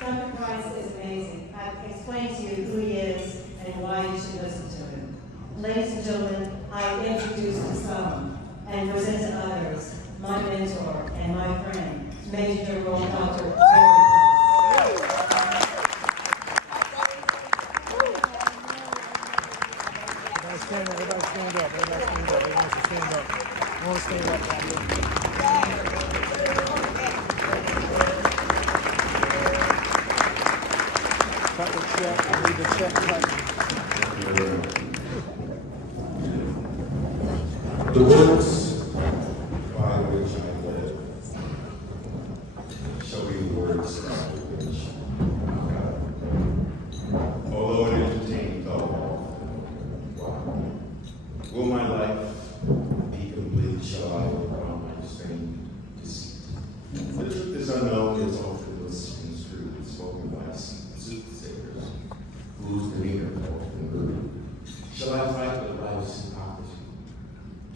Dr. Price is amazing. I've explained to you who he is and why you should listen to him. Ladies and gentlemen, I introduce to some and present to others my mentor and my friend, Major General Dr. Everybody stand up. Everybody stand up. Everybody wants to stand up. I want to stand up. Cut the check. I need the check cut. The words by which I live shall be the words of salvation. Although an entertaining thought, will my life be complete? Shall I overcome my disdain, deceit? The truth is unknown, is often misconstrued, and spoken by soothsayers, whose demeanor often rude. Shall I fight with life's hypocrisy?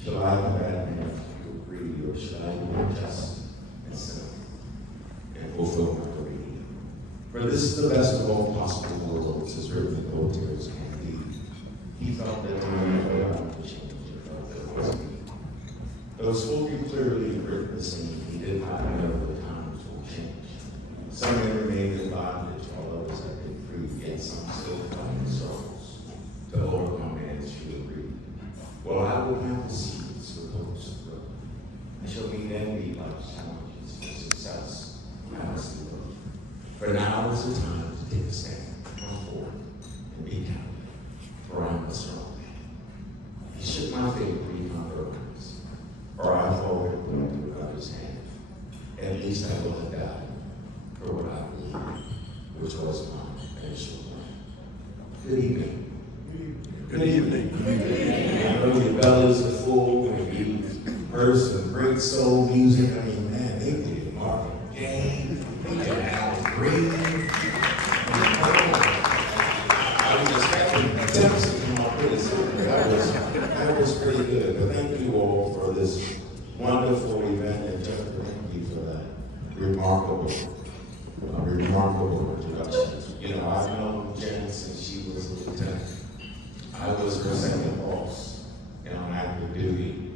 Shall I combat man with greed, or shall I be just and simple and fulfill my creed? For this is the best of all possible worlds, as written in Voltaire's Candide. He felt that the man around the change, and felt that it was me. Though spoken clearly and written the same, he did not know the times will change. Some men remain in bondage, while others have been free, yet some still find struggles to overcome man's human greed. Well, I will plant the seeds with hopes of growth. I shall meet envy life's challenges for success, as the road. For now is the time to take a stand, come forward, and be counted, for I am a strong man. He shook my faith beneath my burdens, or I fall into another's hand. At least I will have died for what I believe, which was my initial plan. Good evening. Good evening. I know your bellies are full and you've heard some great soul music. I mean, man, they did Marvin Gaye, they did Al Green. I was expecting attempts to come up with this. That was pretty good. But thank you all for this wonderful event, and Jennifer, thank you for that remarkable introduction. You know, I've known Jen since she was a lieutenant. I was her second boss on active duty,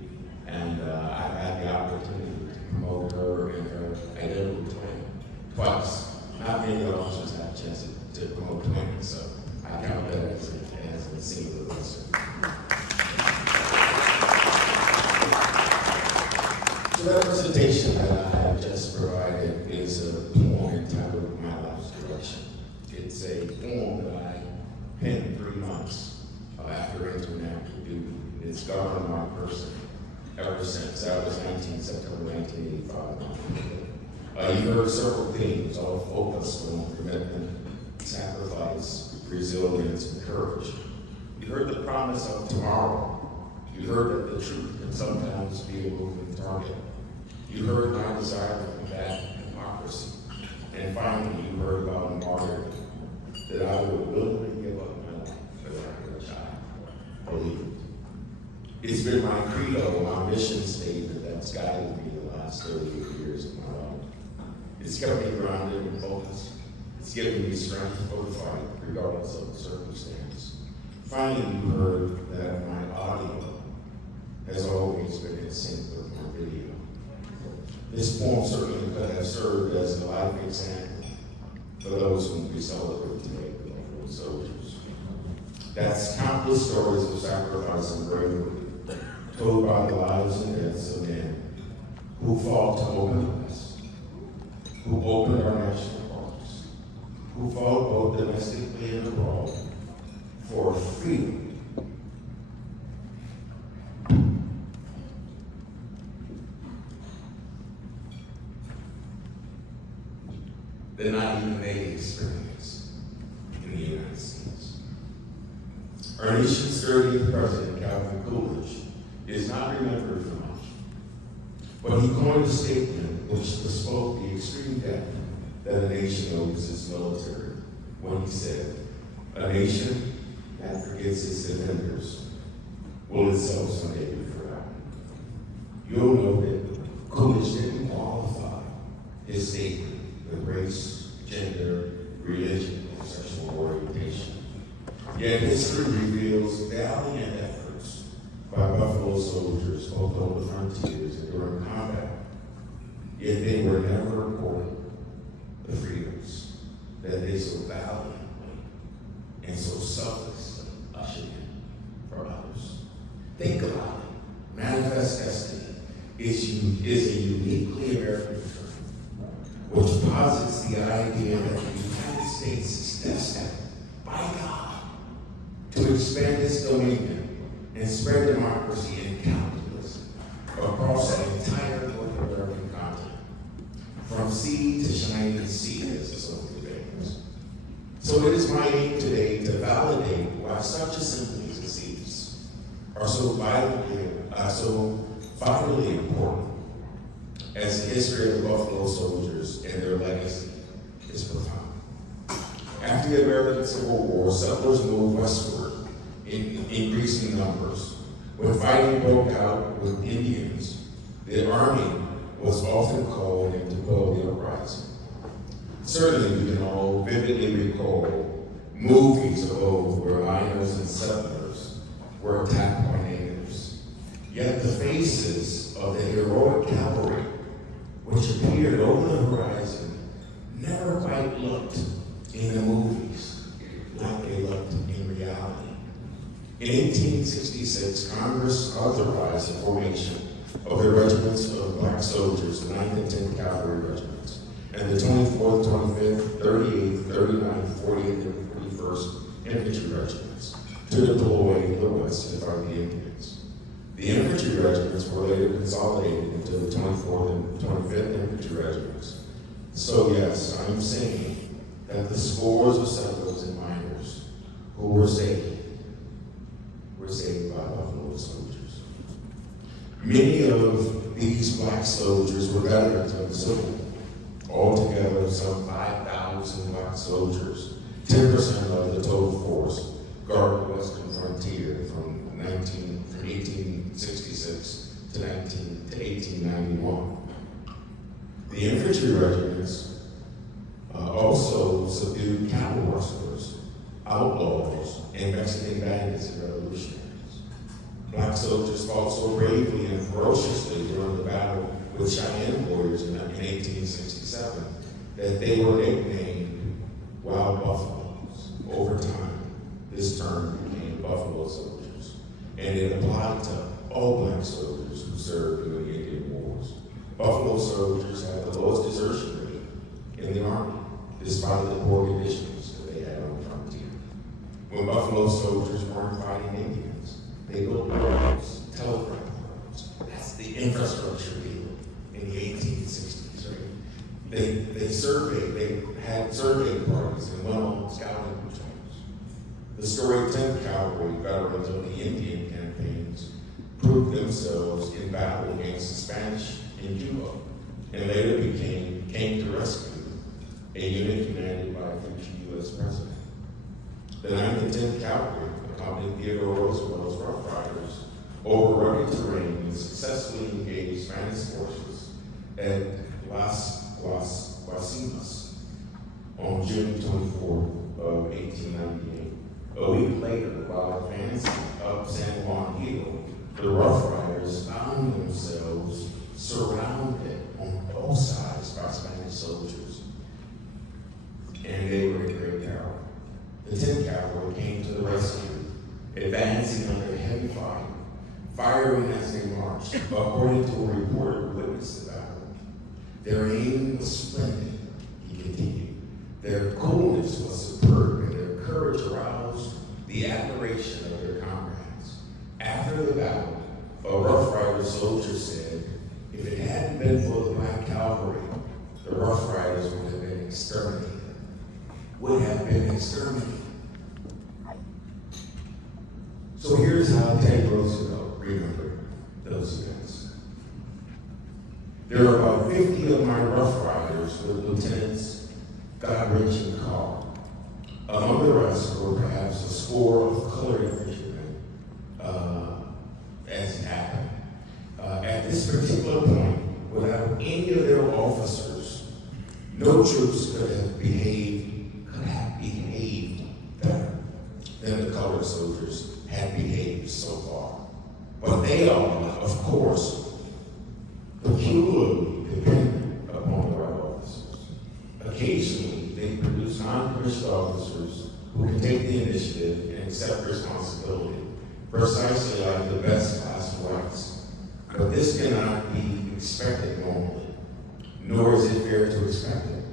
and I've had the opportunity to promote her and her identical twin twice. Not many officers have a chance to promote twins, so I count that as a single lesson. The representation that I have just provided is a poem entitled My Life's Direction. It's a poem that I penned 3 months after entering active duty. It's governed my person ever since. That was September 1985. You heard several themes all focused on commitment, sacrifice, resilience, and courage. You heard the promise of tomorrow. You heard that the truth can sometimes be a moving target. You heard my desire to combat hypocrisy. And finally, you heard about a martyrdom, that I would willingly give up my life for that which I believed. It's been my credo, my mission statement that's guided me the last 38 years of my life. It's kept me grounded and focused. It's given me strength for the fight, regardless of the circumstance. Finally, you heard that my audio has always been in sync with my video. This poem certainly could have served as a life example for those whom we celebrate today, the soldiers. That's countless stories of sacrifice and bravery, told by the lives and deaths of men who fought to open us, who opened our national parks, who fought both domestically and abroad for freedom. That not even they experience in the United States. Our nation's 30th president, Cavalry, is not remembered for much, but he coined a statement which bespoke the extreme debt that a nation owes its military when he said, "A nation that forgets its defenders will itself someday be forgotten." You'll note that Coolidge didn't qualify his statement with race, gender, Yet history reveals valiant efforts by Buffalo soldiers both on the frontiers and during combat. Yet they were never accorded the freedoms that they so valiantly and so selflessly ushered in for others. Think about it. Manifest destiny is a uniquely American term, which posits the idea that the United States is destined by God to expand its dominion and spread democracy and capitalism across the entire North American continent, from sea to shining sea, as the song debates. So it is my aim today to validate why such assemblies as these are so vitally important, as the history of the Buffalo soldiers and their legacy is profound. After the American Civil War, settlers moved westward in increasing numbers. When fighting broke out with Indians, the Army was often called in to quell the uprising. Certainly, we can all vividly recall movies of both where miners and settlers were attacked by natives. Yet the faces of the heroic cavalry, which appeared over the horizon, never quite looked in the movies like they looked in reality. In 1866, Congress authorized the formation of the regiments of black soldiers, the 9th and 10th Cavalry regiments, and the 24th, 25th, 38th, 39th, 40th, and 41st infantry regiments to deploy in the West to fight the Indians. The infantry regiments were later consolidated into the 24th and 25th infantry regiments. So yes, I'm saying that the scores of settlers and miners who were saved by Buffalo soldiers. Many of these black soldiers were veterans of the Civil War. Altogether, some 5,000 black soldiers, 10% of the total force, guarded the western frontier from 1866 to 1891. The infantry regiments also subdued cattle rustlers, outlaws, and Mexican bandits and revolutionaries. Black soldiers fought so bravely and ferociously during the battle with Cheyenne warriors in 1867 that they were nicknamed Wild Buffaloes. Over time, this term became Buffalo soldiers, and it applied to all black soldiers who served in the Indian Wars. Buffalo soldiers had the lowest desertion rate in the Army, despite the poor conditions that they had on the frontier. When Buffalo soldiers weren't fighting Indians, they built roads, telegraph lines. That's the infrastructure deal in the 1860s, right? They had surveying parties and went on scouting patrols. The storied 10th Cavalry veterans of the Indian campaigns proved themselves in battle against the Spanish in Cuba, and later came to rescue a unit commanded by a future U.S. president. The 9th and 10th Cavalry accompanied Theodore Roosevelt's Rough Riders over rugged terrain and successfully engaged Spanish forces at Las Guasimas on June 24th of 1898. A week later, while advancing up San Juan Hill, the Rough Riders found themselves surrounded on all sides by Spanish soldiers, and they were in great peril. The 10th Cavalry came to the rescue, advancing under heavy fire, firing as they marched, according to a reporter who witnessed the battle. Their aim was splendid, he continued. Their coolness was superb, and their courage aroused the admiration of their comrades. After the battle, a Rough Rider soldier said, if it hadn't been for the black cavalry, the Rough Riders would have been exterminated. So here's how Teddy Roosevelt remembered those events. There are about 50 of my Rough Riders with Lieutenants Godrich and Carr. Among the rest were perhaps a score of colored infantrymen, as it happened. At this particular point, without any of their officers, no troops could have behaved better than the colored soldiers had behaved so far. But they are, of course, peculiarly dependent upon the right officers. Occasionally, they produce non-commissioned officers who can take the initiative and accept responsibility, precisely like the best class of whites. But this cannot be expected normally, nor is it fair to expect it.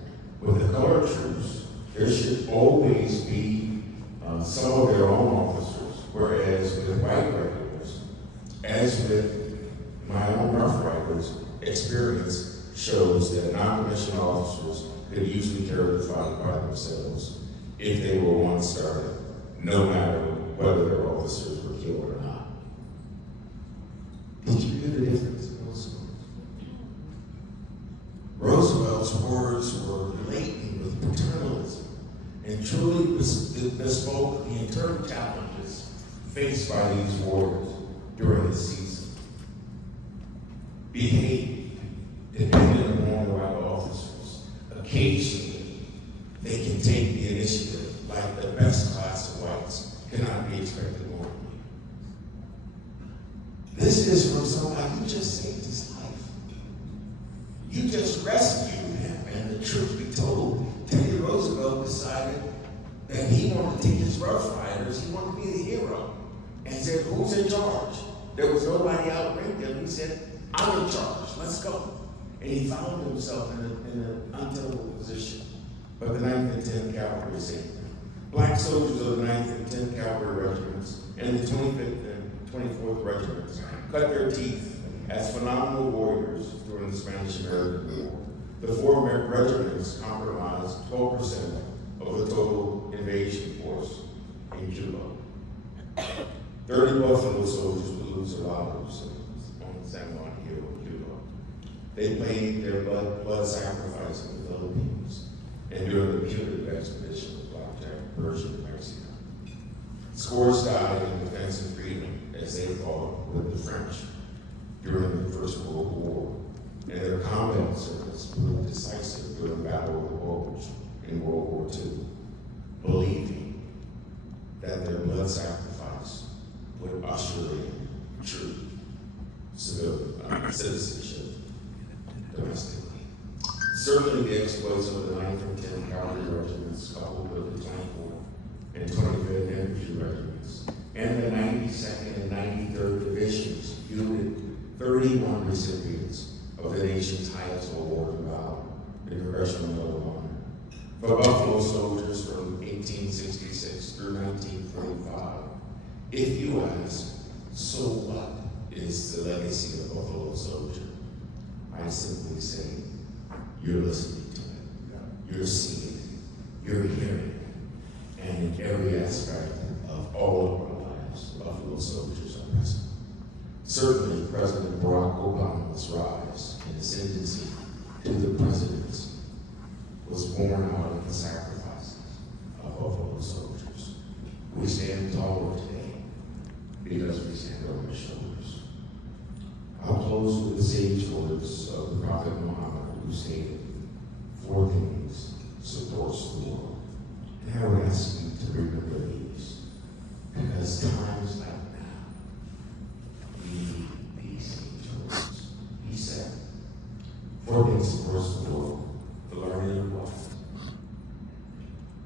With the colored troops, there should always be some of their own officers, whereas with white regulars, as with my own Rough Riders, experience shows that non-commissioned officers could usually carry the fight by themselves if they were once started, no matter whether their officers were killed or not. Did you hear the difference in those stories? Roosevelt's words were laden with paternalism and truly bespoke the internal challenges faced by these warriors during the season. Behaved dependent upon the right officers. Occasionally, they can take the initiative like the best class of whites cannot be expected normally. This is from somebody who just saved his life. You just rescued him, and the truth be told, Teddy Roosevelt decided that he wanted to take his Rough Riders, he wanted to be the hero, and said, who's in charge? There was nobody outranked him. He said, I'm in charge, let's go. And he found himself in an untenable position. But the 9th and 10th Cavalry saved him. Black soldiers of the 9th and 10th Cavalry regiments and the 25th and 24th regiments cut their teeth as phenomenal warriors during the Spanish-American War. The 4 regiments comprised 12% of the total invasion force in Cuba. 30 Buffalo soldiers would lose their lives on San Juan Hill in Cuba. They paid their blood sacrifice in the Philippines and during the punitive expedition of Blackjack, Persia, and Mexico. Scores died in defense of freedom as they fought with the French during the First World War, and their combat service proved decisive during the Battle of the Bulge in World War II, believing that their blood sacrifice would usher in true citizenship domestically. Certainly the exploits of the 9th and 10th Cavalry regiments, coupled with the 24th and 25th Infantry regiments, and the 92nd and 93rd divisions yielded 31 recipients of the nation's highest award of valor, the Congressional Medal of Honor. For Buffalo soldiers from 1866 through 1945, if you ask, so what is the legacy of the Buffalo soldier? I simply say, you're listening to it, you're seeing it, you're hearing it, and in every aspect of all of our lives, Buffalo soldiers are present. Certainly, President Barack Obama's rise in ascendancy to the presidency was born out of the sacrifices of Buffalo soldiers. We stand taller today because we stand on their shoulders. I'll close with the sage words of the Prophet Muhammad, who stated, 4 things supports the world. And I would ask you to remember these, because times like now, we need these words. He said, 4 things supports the world: the learning of life,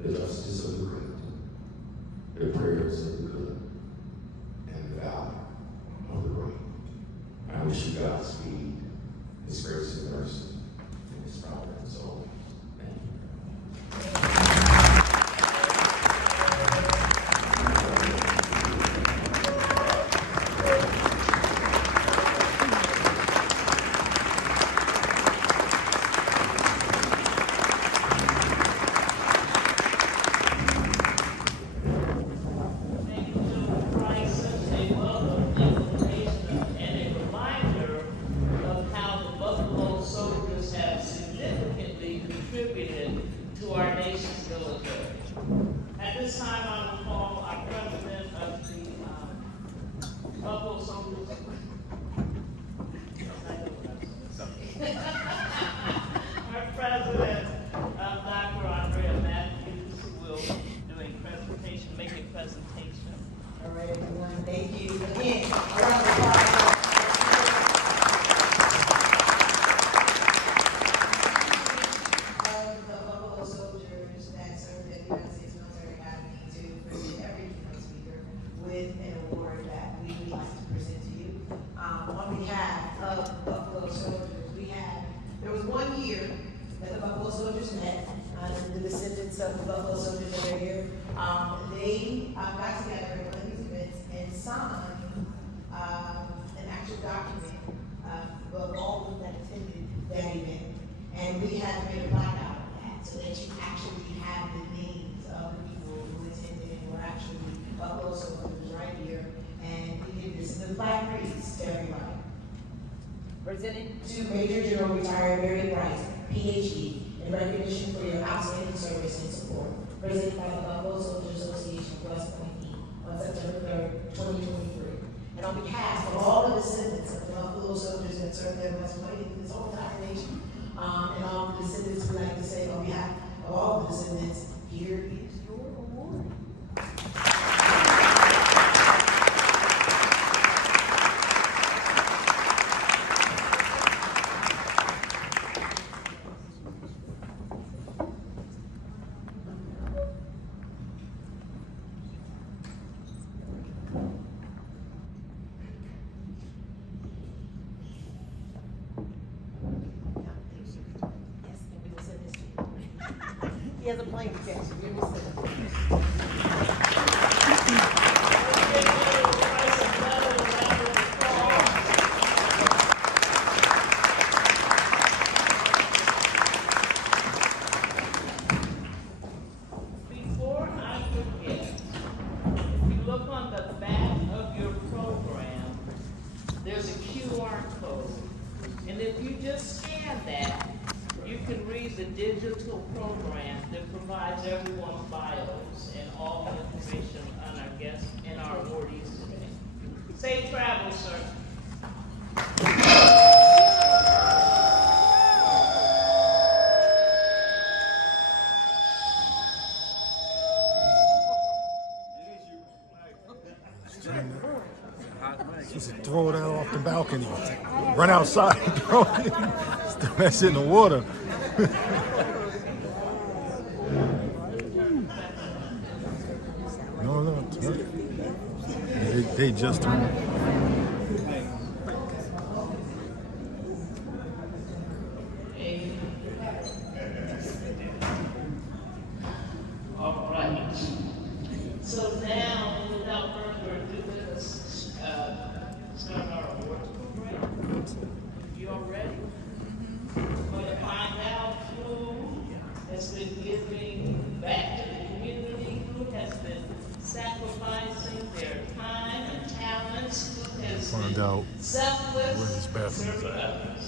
the justice of the great, the prayers of the good, and the valor of the great. I wish you Godspeed, His grace and mercy, and His providence always. Thank you. Presentation. right, everyone. Thank you again. A round of applause. Of the Buffalo soldiers that served at the United States Military Academy to present every keynote speaker with an award that we would like to present to you. On behalf of the Buffalo soldiers, there was 1 year that the Buffalo soldiers met, the descendants of the Buffalo soldiers that are here. They got together at one of these events and signed an actual document of all of them that attended that event. And we had to make a plaque out of that so that you actually have the names of the people who attended and were actually Buffalo soldiers right here. And we did this. The plaque reads to everybody. Presented to Major General Retired Mary Bryce, PhD, in recognition for your outstanding service and support. Presented by the Buffalo Soldiers Association of West Point E on September 3rd, 2023. And on behalf of all the descendants of the Buffalo soldiers that served at West Point in this whole entire nation, and all the descendants, we like to say on behalf of all the descendants, here is your award. He has a plane to catch. Give me a second. Before I forget, if you look on the back of your program, there's a QR code. And if you just scan that, you can read the digital program that provides everyone's bios and all the information on our guests and our awardees today. Safe travel, sir. Just throw that off the balcony. Run outside, throw that shit in the water. No, they just turned. All right. So now, without further ado, let's start our awards program. You all ready? We're going to find out who has been giving back to the community, who has been sacrificing their time and talents, who has Find been out selfless where his bathroom is serving at. others.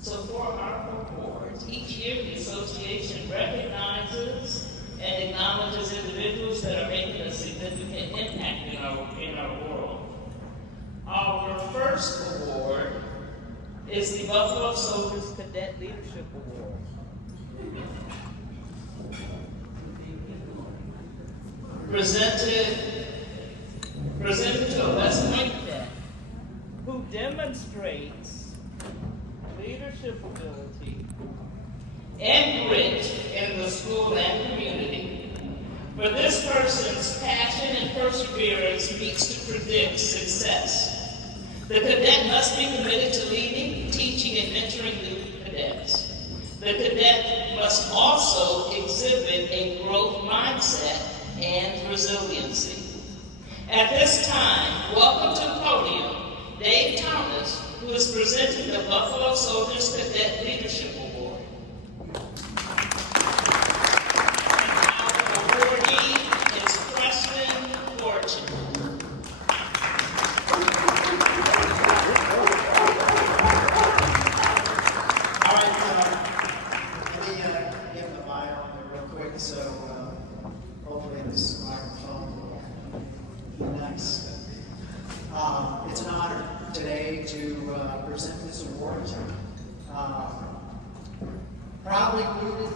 So for our awards, each year the association recognizes and acknowledges individuals that are making a significant impact in our world. Our first award is the Buffalo Soldiers Cadet Leadership Award. Presented to a West Point cadet who demonstrates leadership ability and grit in the school and community. For this person's passion and perseverance meets to predict success. The cadet must be committed to leading, teaching, and mentoring new cadets. The cadet must also exhibit a growth mindset and resiliency. At this time, welcome to the podium, Dave Thomas, who is presenting the Buffalo Soldiers Cadet Leadership Award. And our awardee is Preston Fortune. All right, let me get the bio on there real quick, so hopefully this microphone will be nice. It's an honor today to present this award. Proudly rooted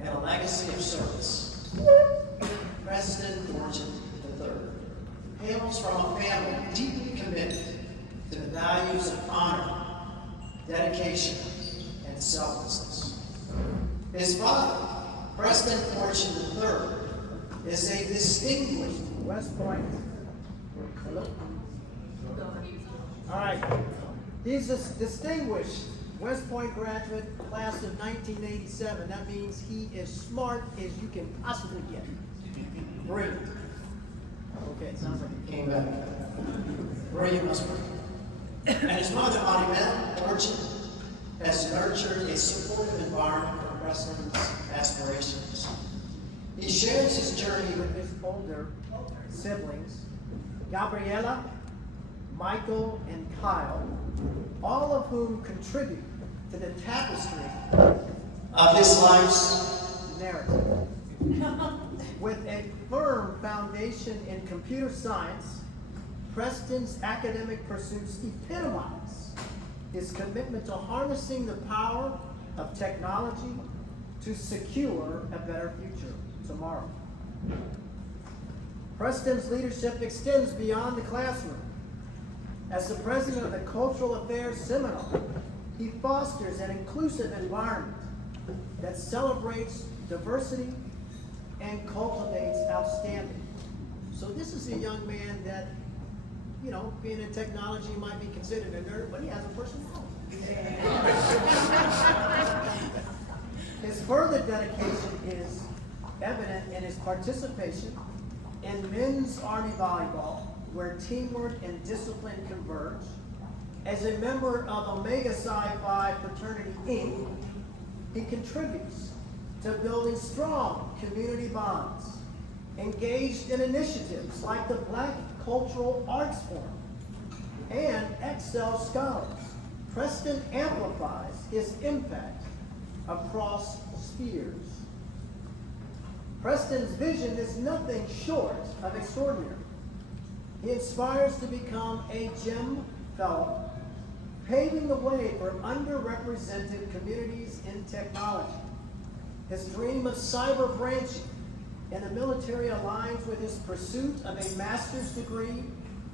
in a legacy of service. Preston Fortune III. III hails from a family deeply committed to the values of honor, dedication, and selflessness. His father, Preston Fortune III, is a distinguished West Point. All right. He's a distinguished West Point graduate, class of 1987. That means he is smart as you can possibly get. Brilliant. Okay, it sounds like he came back. Brilliant must be. And his mother, Auntie Fortune, has nurtured a supportive environment for Preston's aspirations. He shares his journey with his older siblings, Gabriella, Michael, and Kyle, all of whom contribute to the tapestry of his life's narrative. With a firm foundation in computer science, Preston's academic pursuits epitomize his commitment to harnessing the power of technology to secure a better future tomorrow. Preston's leadership extends beyond the classroom. As the president of the Cultural Affairs Seminar, he fosters an inclusive environment that celebrates diversity and cultivates outstanding. So this is a young man that, you know, being in technology might be considered a nerd, but he has a personality. His further dedication is evident in his participation in men's Army volleyball, where teamwork and discipline converge. As a member of Omega Psi Phi Fraternity, Inc., he contributes to building strong community bonds, engaged in initiatives like the Black Cultural Arts Forum and Excel Scholars. Preston amplifies his impact across spheres. Preston's vision is nothing short of extraordinary. He inspires to become a GEM Fellow, paving the way for underrepresented communities in technology. His dream of cyber branching in the military aligns with his pursuit of a master's degree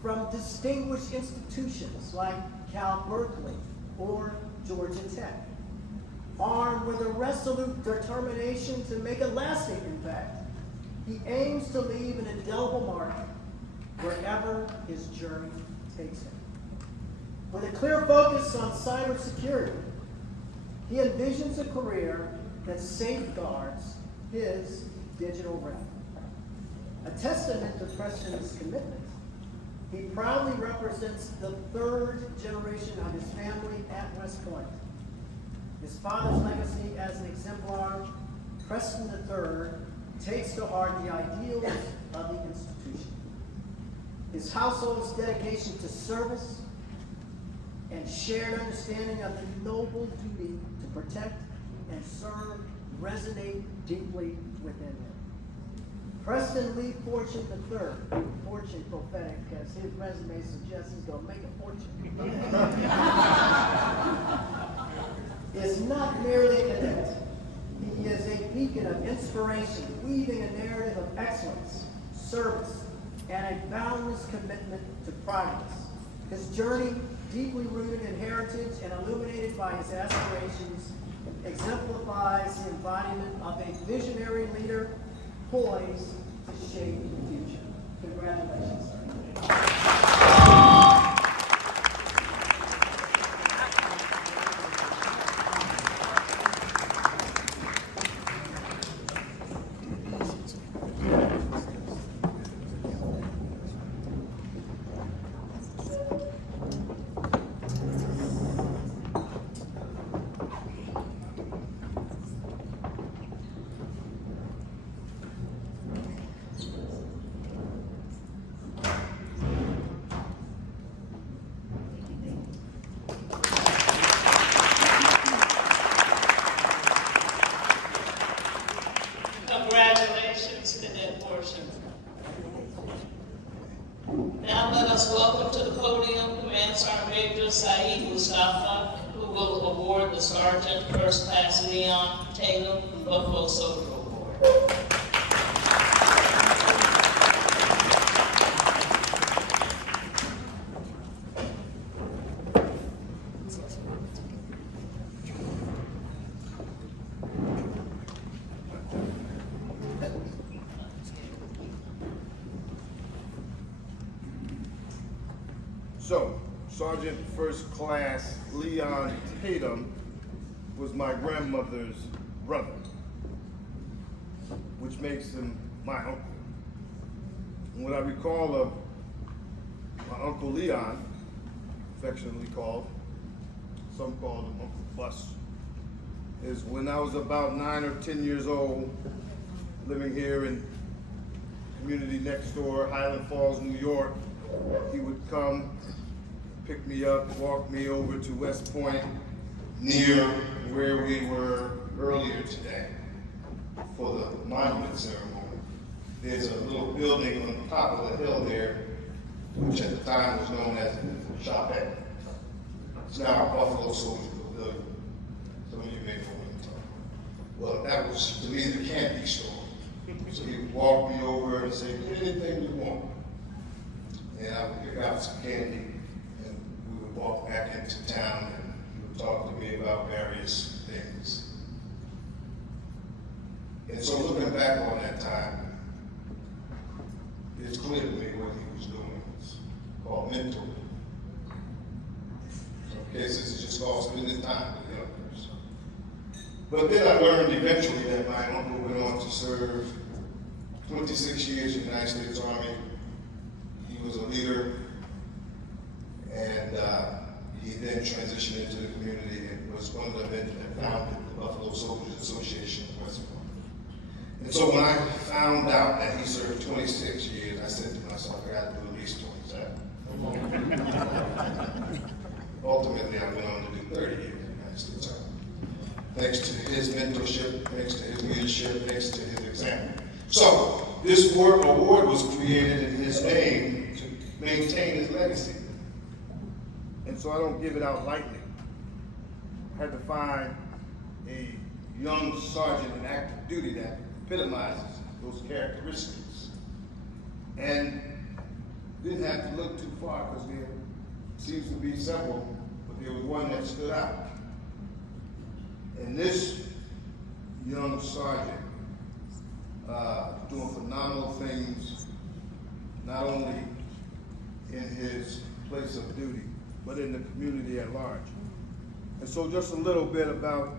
from distinguished institutions like Cal Berkeley or Georgia Tech. Armed with a resolute determination to make a lasting impact, he aims to leave an indelible mark wherever his journey takes him. With a clear focus on cybersecurity, he envisions a career that safeguards his digital realm. A testament to Preston's commitment, he proudly represents the third generation of his family at West Point. His father's legacy as an exemplar, Preston III takes to heart the ideals of the institution. His household's dedication to service and shared understanding of the noble duty to protect and serve resonate deeply within him. Preston Lee Fortune III, fortune prophetic, because his resume suggests he's going to make a fortune, is not merely a cadet. He is a beacon of inspiration, weaving a narrative of excellence, service, and a boundless commitment to progress. His journey, deeply rooted in heritage and illuminated by his aspirations, exemplifies the embodiment of a visionary leader poised to shape the future. Congratulations, sir. Congratulations, Cadet Fortune. Now let us welcome to the podium Command Sergeant Major Saeed Mustafa, who will award the Sergeant First Class Leon Taylor Buffalo Soldier Award. So, Sergeant First Class Leon Tatum was my grandmother's brother, which makes him my uncle. And what I recall of my Uncle Leon, affectionately called, some called him Uncle Bus, is when I was about 9 or 10 years old, living here in community next door, Highland Falls, New York, he would come, pick me up, walk me over to West Point, near where we were earlier today for the monument ceremony. There's a little building on the top of the hill there, which at the time was known as the Shopette. It's now Buffalo Soldier Pavilion. Some of you may know what I'm talking about. Well, that was, to me, the candy store. So he would walk me over and say, "Get anything you want." And I would pick out some candy, and we would walk back into town, and he would talk to me about various things. And so looking back on that time, it's clear to me what he was doing. It's called mentoring. In some cases, it's just called spending time with the others. But then I learned eventually that my uncle went on to serve 26 years in the United States Army. He was a leader, and he then transitioned into the community and was one of the men that founded the Buffalo Soldiers Association of West Point. And so when I found out that he served 26 years, I said to myself, I got to do at least 27. Ultimately, I went on to do 30 years in the United States Army. Thanks to his mentorship, thanks to his leadership, thanks to his example. So, this award was created in his name to maintain his legacy. And so I don't give it out lightly. I had to find a young sergeant in active duty that epitomizes those characteristics. And didn't have to look too far because there seems to be several, but there was one that stood out. And this young sergeant doing phenomenal things, not only in his place of duty, but in the community at large. And so just a little bit about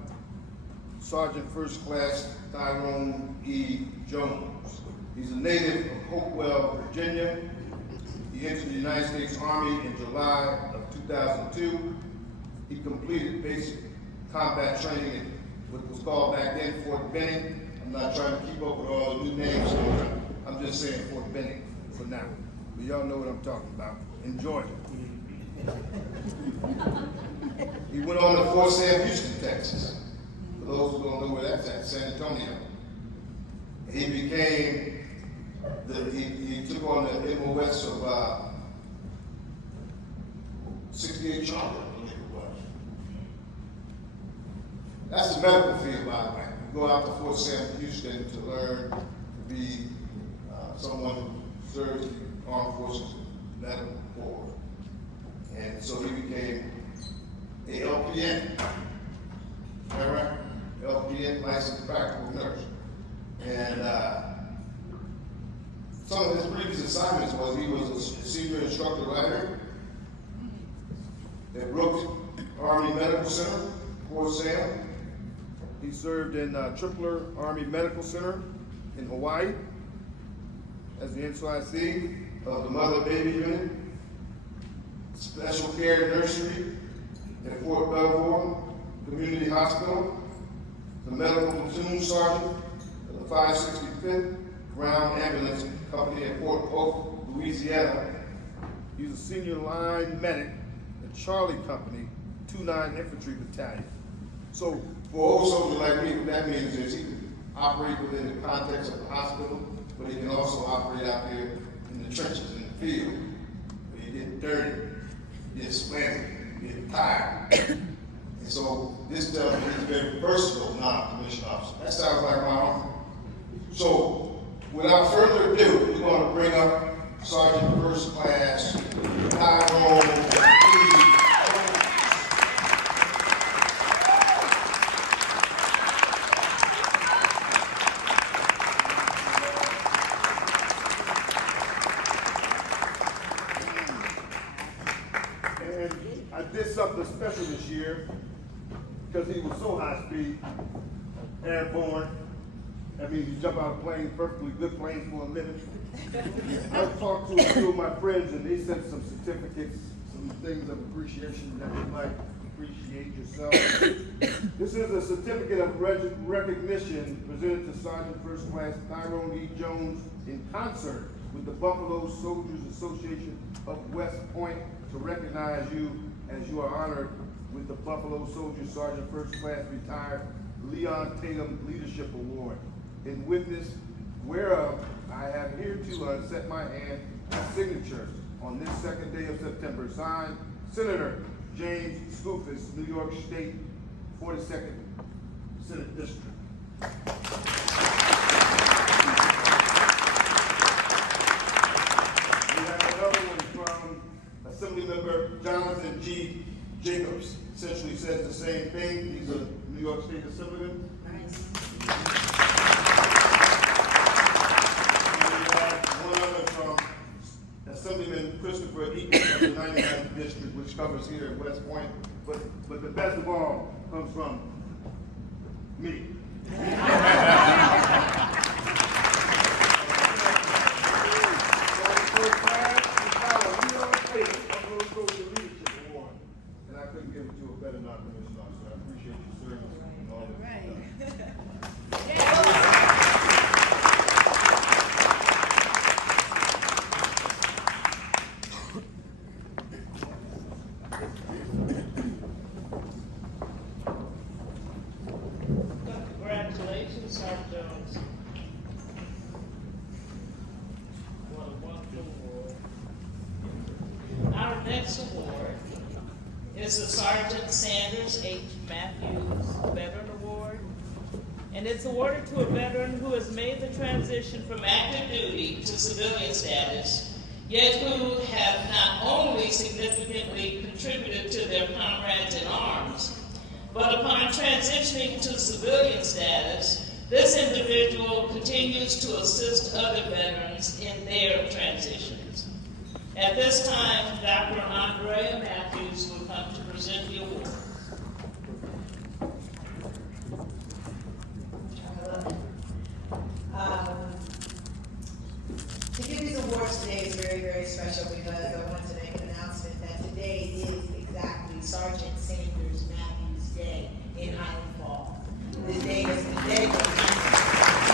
Sergeant First Class Tyrone E. Jones. He's a native of Hopewell, Virginia. He entered the United States Army in July of 2002. He completed basic combat training at what was called back then Fort Benning. I'm not trying to keep up with all the new names. I'm just saying Fort Benning for now. But y'all know what I'm talking about. In Georgia. He went on to Fort Sam Houston, Texas. For those who don't know where that's at, San Antonio. He became, he took on the MOS of 68 Charlie, I believe it was. That's the medical field, by the way. You go out to Fort Sam Houston to learn to be someone who serves the Armed Forces Medical Corps. And so he became a LPN. Is that right? LPN, licensed practical nurse. And some of his previous assignments was he was a senior instructor writer at Brooks Army Medical Center, Fort Sam. He served in Tripler Army Medical Center in Hawaii as the NCIC of the Mother-Baby Unit, Special Care Nursery at Fort Belvoir Community Hospital, the Medical Platoon Sergeant of the 565th Ground Ambulance Company at Fort Polk, Louisiana. He's a senior line medic at Charlie Company, 29 Infantry Battalion. So for an old soldier like me, what that means is he can operate within the context of the hospital, but he can also operate out there in the trenches, in the field, where you get dirty, you get sweaty, you get tired. And so this tells me he's a very versatile non-commissioned officer. That sounds like my uncle. So without further ado, we're going to bring up Sergeant First Class Tyrone. special this year because he was so high speed, airborne. That means you jump out of planes, perfectly good planes for a living. I talked to a few of my friends and they sent some certificates, some things of appreciation that you might appreciate yourself. This is a certificate of recognition presented to Sergeant First Class Tyrone E. Jones in concert with the Buffalo Soldiers Association of West Point to recognize you as you are honored with the Buffalo Soldier Sergeant First Class Retired Leon Tatum Leadership Award. In witness whereof, I have hereto set my hand and signature on this second day of September. Signed, Senator James Skoufis, New York State, 42nd Senate District. We have another one from Assemblymember Jonathan G. Jacobs. Essentially says the same thing. He's a New York State Assemblyman. Nice. From Assemblyman Christopher Eaton of the 99th District, which covers here at West Point. But the best of all comes from me. And I couldn't give it to a better non-commissioned officer. I appreciate your service and all that. Congratulations, Sergeant Jones. What a wonderful award. Our next award is the Sergeant Sanders H. Matthews Veteran Award, and it's awarded to a veteran who has made the transition from active duty to civilian status, yet who have not only significantly contributed to their comrades in arms, but upon transitioning to civilian status, this individual continues to assist other veterans in their transitions. At this time, Dr. Andrea Matthews will come to present the award. To give these awards today is very, very special because I wanted to make an announcement that today is exactly Sergeant Sanders Matthews Day in Highland Falls. This day has been dedicated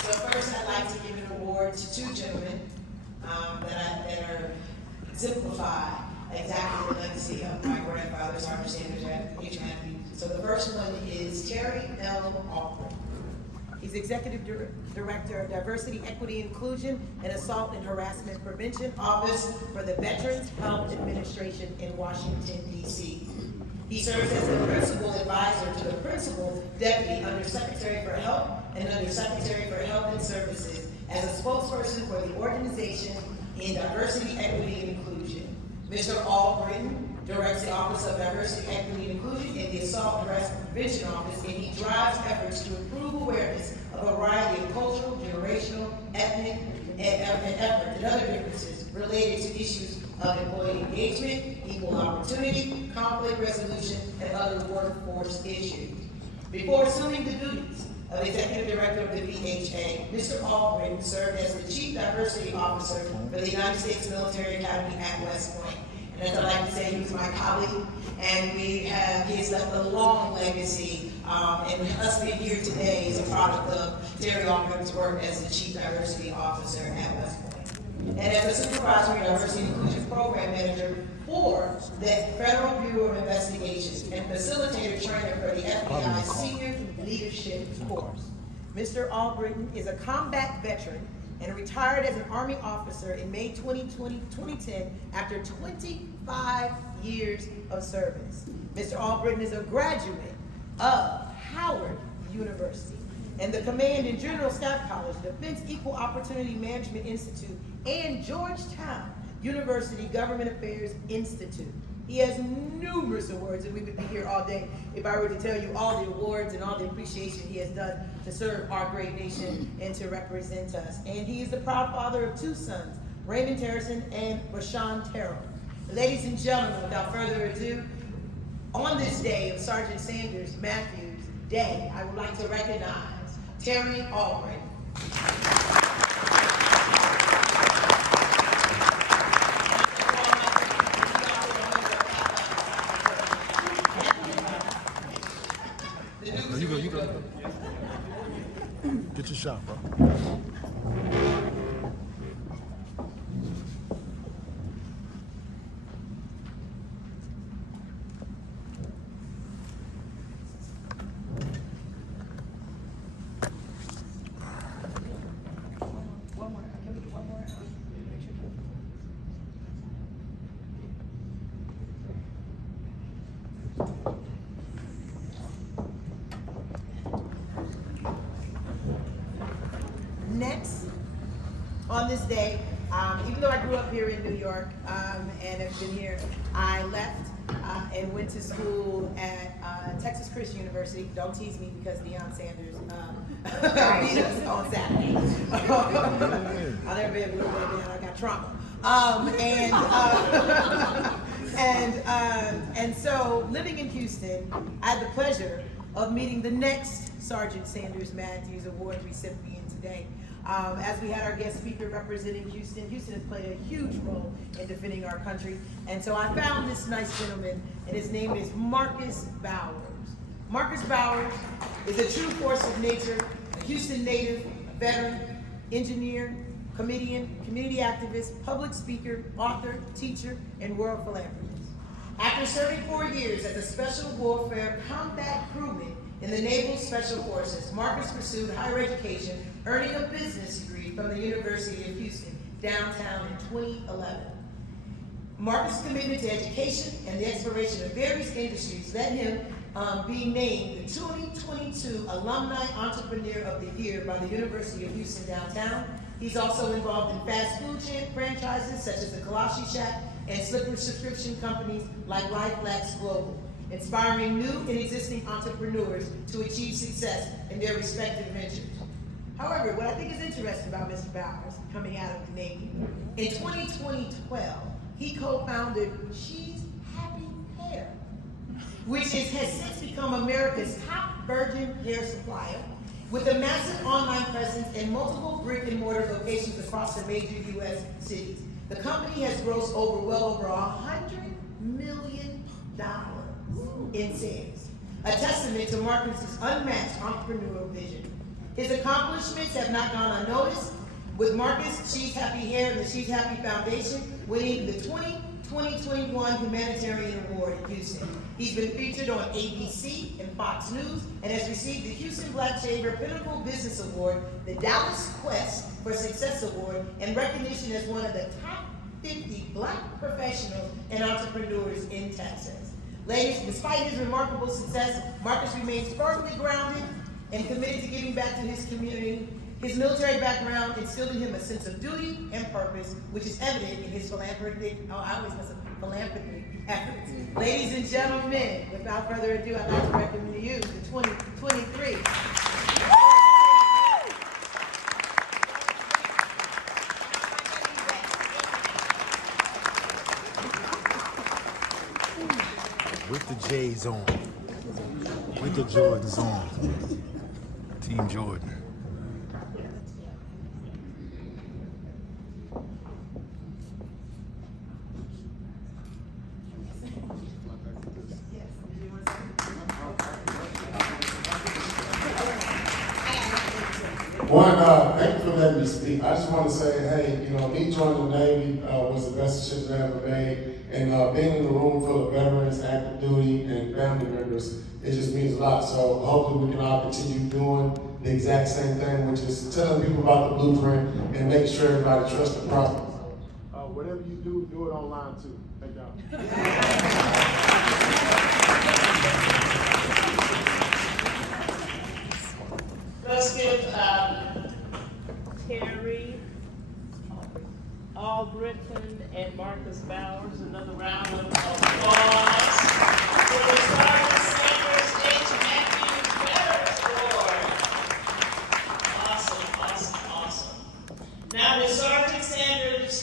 So first I'd like to give an award to two gentlemen that are exemplify exactly the legacy of my grandfather, Sergeant Sanders H. Matthews. So the first one is Terry L. Albright. He's Executive Director of Diversity, Equity, Inclusion, and Assault and Harassment Prevention Office for the Veterans Health Administration in Washington, D.C. He serves as the Principal Advisor to the Principal Deputy Under Secretary for Health and Under Secretary for Health and Services as a spokesperson for the organization in Diversity, Equity, and Inclusion. Mr. Albright directs the Office of Diversity, Equity, and Inclusion in the Assault and Harassment Prevention Office, and he drives efforts to improve awareness of a variety of cultural, generational, ethnic, and other differences related to issues of employee engagement, equal opportunity, conflict resolution, and other workforce issues. Before assuming the duties of Executive Director of the VHA, Mr. Albright served as the Chief Diversity Officer for the United States Military Academy at West Point. And as I like to say, he was my colleague, and he has left a long legacy, and us being here today is a product of Terry Albright's work as the Chief Diversity Officer at West Point. And as a Supervisory Diversity and Inclusion Program Manager for the Federal Bureau of Investigations and Facilitator Trainer for the FBI Senior Leadership Course. Mr. Albright is a combat veteran and retired as an Army officer in May 2010 after 25 years of service. Mr. Albright is a graduate of Howard University and the Command and General Staff College, Defense Equal Opportunity Management Institute, and Georgetown University Government Affairs Institute. He has numerous awards, and we would be here all day if I were to tell you all the awards and all the appreciation he has done to serve our great nation and to represent us. And he is the proud father of two sons, Raymond Harrison, and Rashawn Terrell. Ladies and gentlemen, without further ado, on this day of Sergeant Sanders Matthews Day, I would like to recognize Terry Albright. You go. Get your shot, bro. Next, on this day, even though I grew up here in New York and have been here, I left and went to school at Texas Christian University. Don't tease me because Deion Sanders beat us on Saturday. I'll never be able to live that down. I got trauma. And so living in Houston, I had the pleasure of meeting the next Sergeant Sanders Matthews Award recipient today. As we had our guest speaker representing Houston, Houston has played a huge role in defending our country. And so I found this nice gentleman, and his name is Marcus Bowers. Marcus Bowers is a true force of nature, a Houston native, a veteran, engineer, comedian, community activist, public speaker, author, teacher, and world philanthropist. After serving 4 years as a special warfare combat crewman in the Naval Special Forces, Marcus pursued higher education, earning a business degree from the University of Houston, downtown in 2011. Marcus' commitment to education and the exploration of various industries led him being named the 2022 Alumni Entrepreneur of the Year by the University of Houston downtown. He's also involved in fast food chain franchises such as the Kolashi Shack and slippery subscription companies like LifeLax Global, inspiring new and existing entrepreneurs to achieve success in their respective ventures. However, what I think is interesting about Mr. Bowers coming out of the Navy, in 2012, he co-founded She's Happy Hair, which has since become America's top virgin hair supplier, with a massive online presence in multiple brick and mortar locations across the major U.S. cities. The company has grossed well over $100 million in sales, a testament to Marcus's unmatched entrepreneurial vision. His accomplishments have not gone unnoticed, with Marcus She's Happy Hair and the She's Happy Foundation winning the 2021 Humanitarian Award in Houston. He's been featured on ABC and Fox News and has received the Houston Black Chamber Pinnacle Business Award, the Dallas Quest for Success Award, and recognition as one of the top 50 Black professionals and entrepreneurs in Texas. Ladies, despite his remarkable success, Marcus remains firmly grounded and committed to giving back to his community. His military background instilled in him a sense of duty and purpose, which is evident in his philanthropic efforts. Ladies and gentlemen, without further ado, I'd like to recommend to you the 2023 With the J's on. With the Jordans on. Team Jordan. One, thank you for letting me speak. I just want to say, hey, me joining the Navy was the best decision I ever made. And being in a room full of veterans, active duty, and family members, it just means a lot. So hopefully we can all continue doing the exact same thing, which is telling people about the blueprint and making sure everybody trusts the process. Whatever you do, do it online too. Thank y'all. Let's give Terry Albritton and Marcus Bowers another round of applause for the Sergeant Sanders H. Matthews Veterans Award. Awesome, awesome, awesome. Now the Sergeant Sanders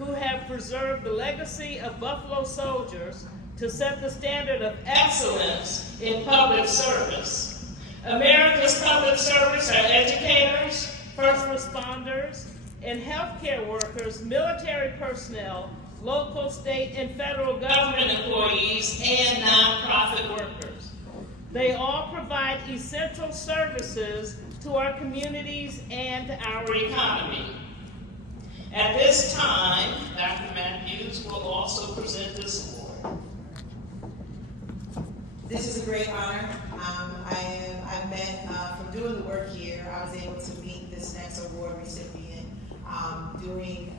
who have preserved the legacy of Buffalo soldiers to set the standard of excellence in public service. America's public servants are educators, first responders, and healthcare workers, military personnel, local, state, and federal government employees, and nonprofit workers. They all provide essential services to our communities and our economy. At this time, Dr. Matthews will also present this award. This is a great honor. I've met, from doing the work here, I was able to meet this next award recipient doing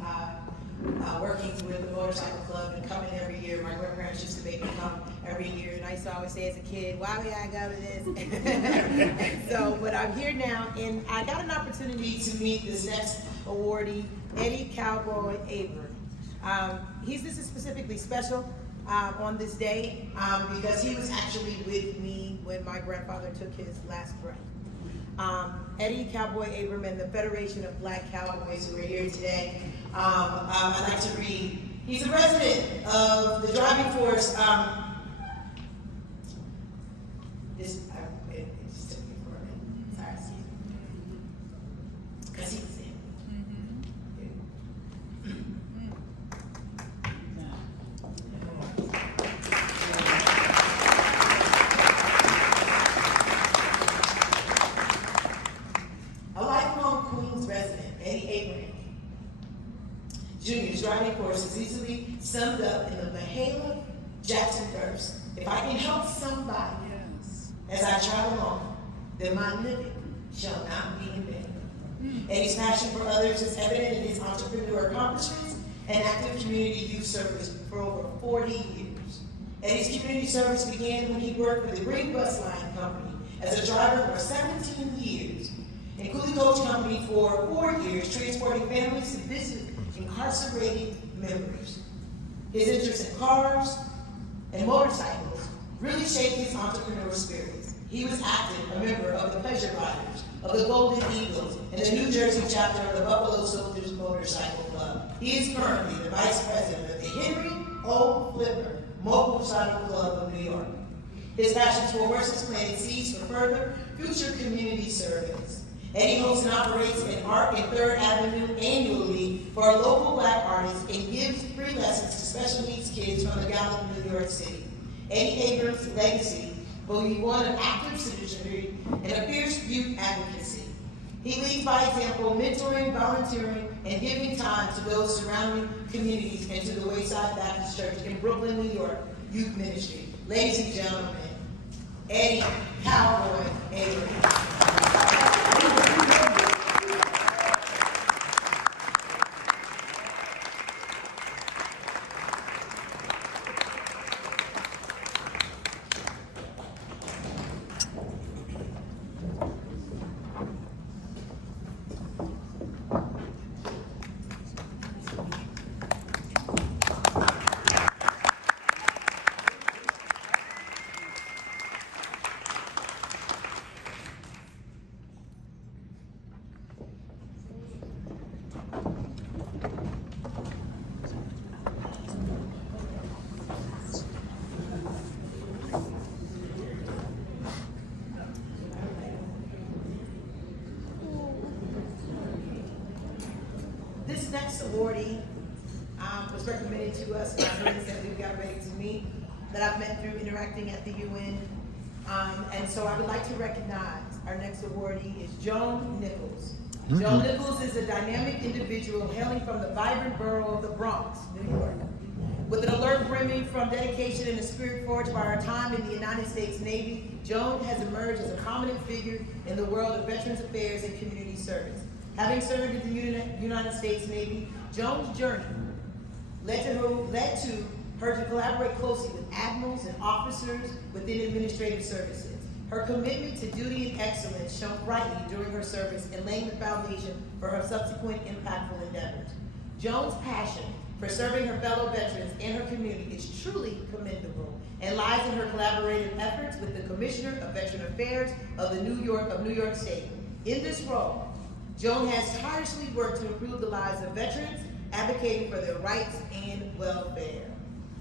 working with the motorcycle club and coming every year. My grandparents used to make me come every year, and I used to always say as a kid, why would I go to this? So, but I'm here now, and I got an opportunity to meet this next awardee, Eddie Cowboy Abram. This is specifically special on this day because he was actually with me when my grandfather took his last breath. Eddie Cowboy Abram and the Federation of Black Cowboys who are here today. I'd like to read. He's a resident of the driving force. It just took me for a minute. Sorry, excuse me. Because he was in. A lifelong Queens resident, Eddie Abraham Jr.'s driving force is easily summed up in the Mahalia Jackson verse. If I can help somebody as I travel on, then my living shall not be in vain. Eddie's passion for others is evident in his entrepreneur accomplishments and active community youth service for over 40 years. Eddie's community service began when he worked for the Green Bus Line Company as a driver for 17 years, and Cooley Coach Company for 4 years, transporting families to visit incarcerated members. His interest in cars and motorcycles really shaped his entrepreneurial spirits. He was active, a member of the Pleasure Riders, of the Golden Eagles, and the New Jersey chapter of the Buffalo Soldiers Motorcycle Club. He is currently the vice president of the Henry O. Flipper Motorcycle Club of New York. His passion for horses planted seeds for further future community service. Eddie hosts and operates an art in 3rd Avenue annually for our local black artists and gives free lessons to special needs kids from the Gallup, New York City. Eddie Abrams' legacy will be one of active citizenry and a fierce youth advocacy. He leads by example, mentoring, volunteering, and giving time to those surrounding communities and to the Wayside Baptist Church in Brooklyn, New York Youth Ministry. Ladies and gentlemen, Eddie Cowboy Abrams. This next awardee was recommended to us by friends that we've got ready to meet, that I've met through interacting at the UN. And so I would like to recognize our next awardee is Joan Nichols. Joan Nichols is a dynamic individual hailing from the vibrant borough of the Bronx, New York. With an alert brimming from dedication and a spirit forged by her time in the United States Navy, Joan has emerged as a prominent figure in the world of Veterans Affairs and Community Service. Having served in the United States Navy, Joan's journey led to her to collaborate closely with admirals and officers within administrative services. Her commitment to duty and excellence shone brightly during her service and laying the foundation for her subsequent impactful endeavors. Joan's passion for serving her fellow veterans and her community is truly commendable and lies in her collaborative efforts with the Commissioner of Veteran Affairs of New York State. In this role, Joan has tirelessly worked to improve the lives of veterans advocating for their rights and welfare.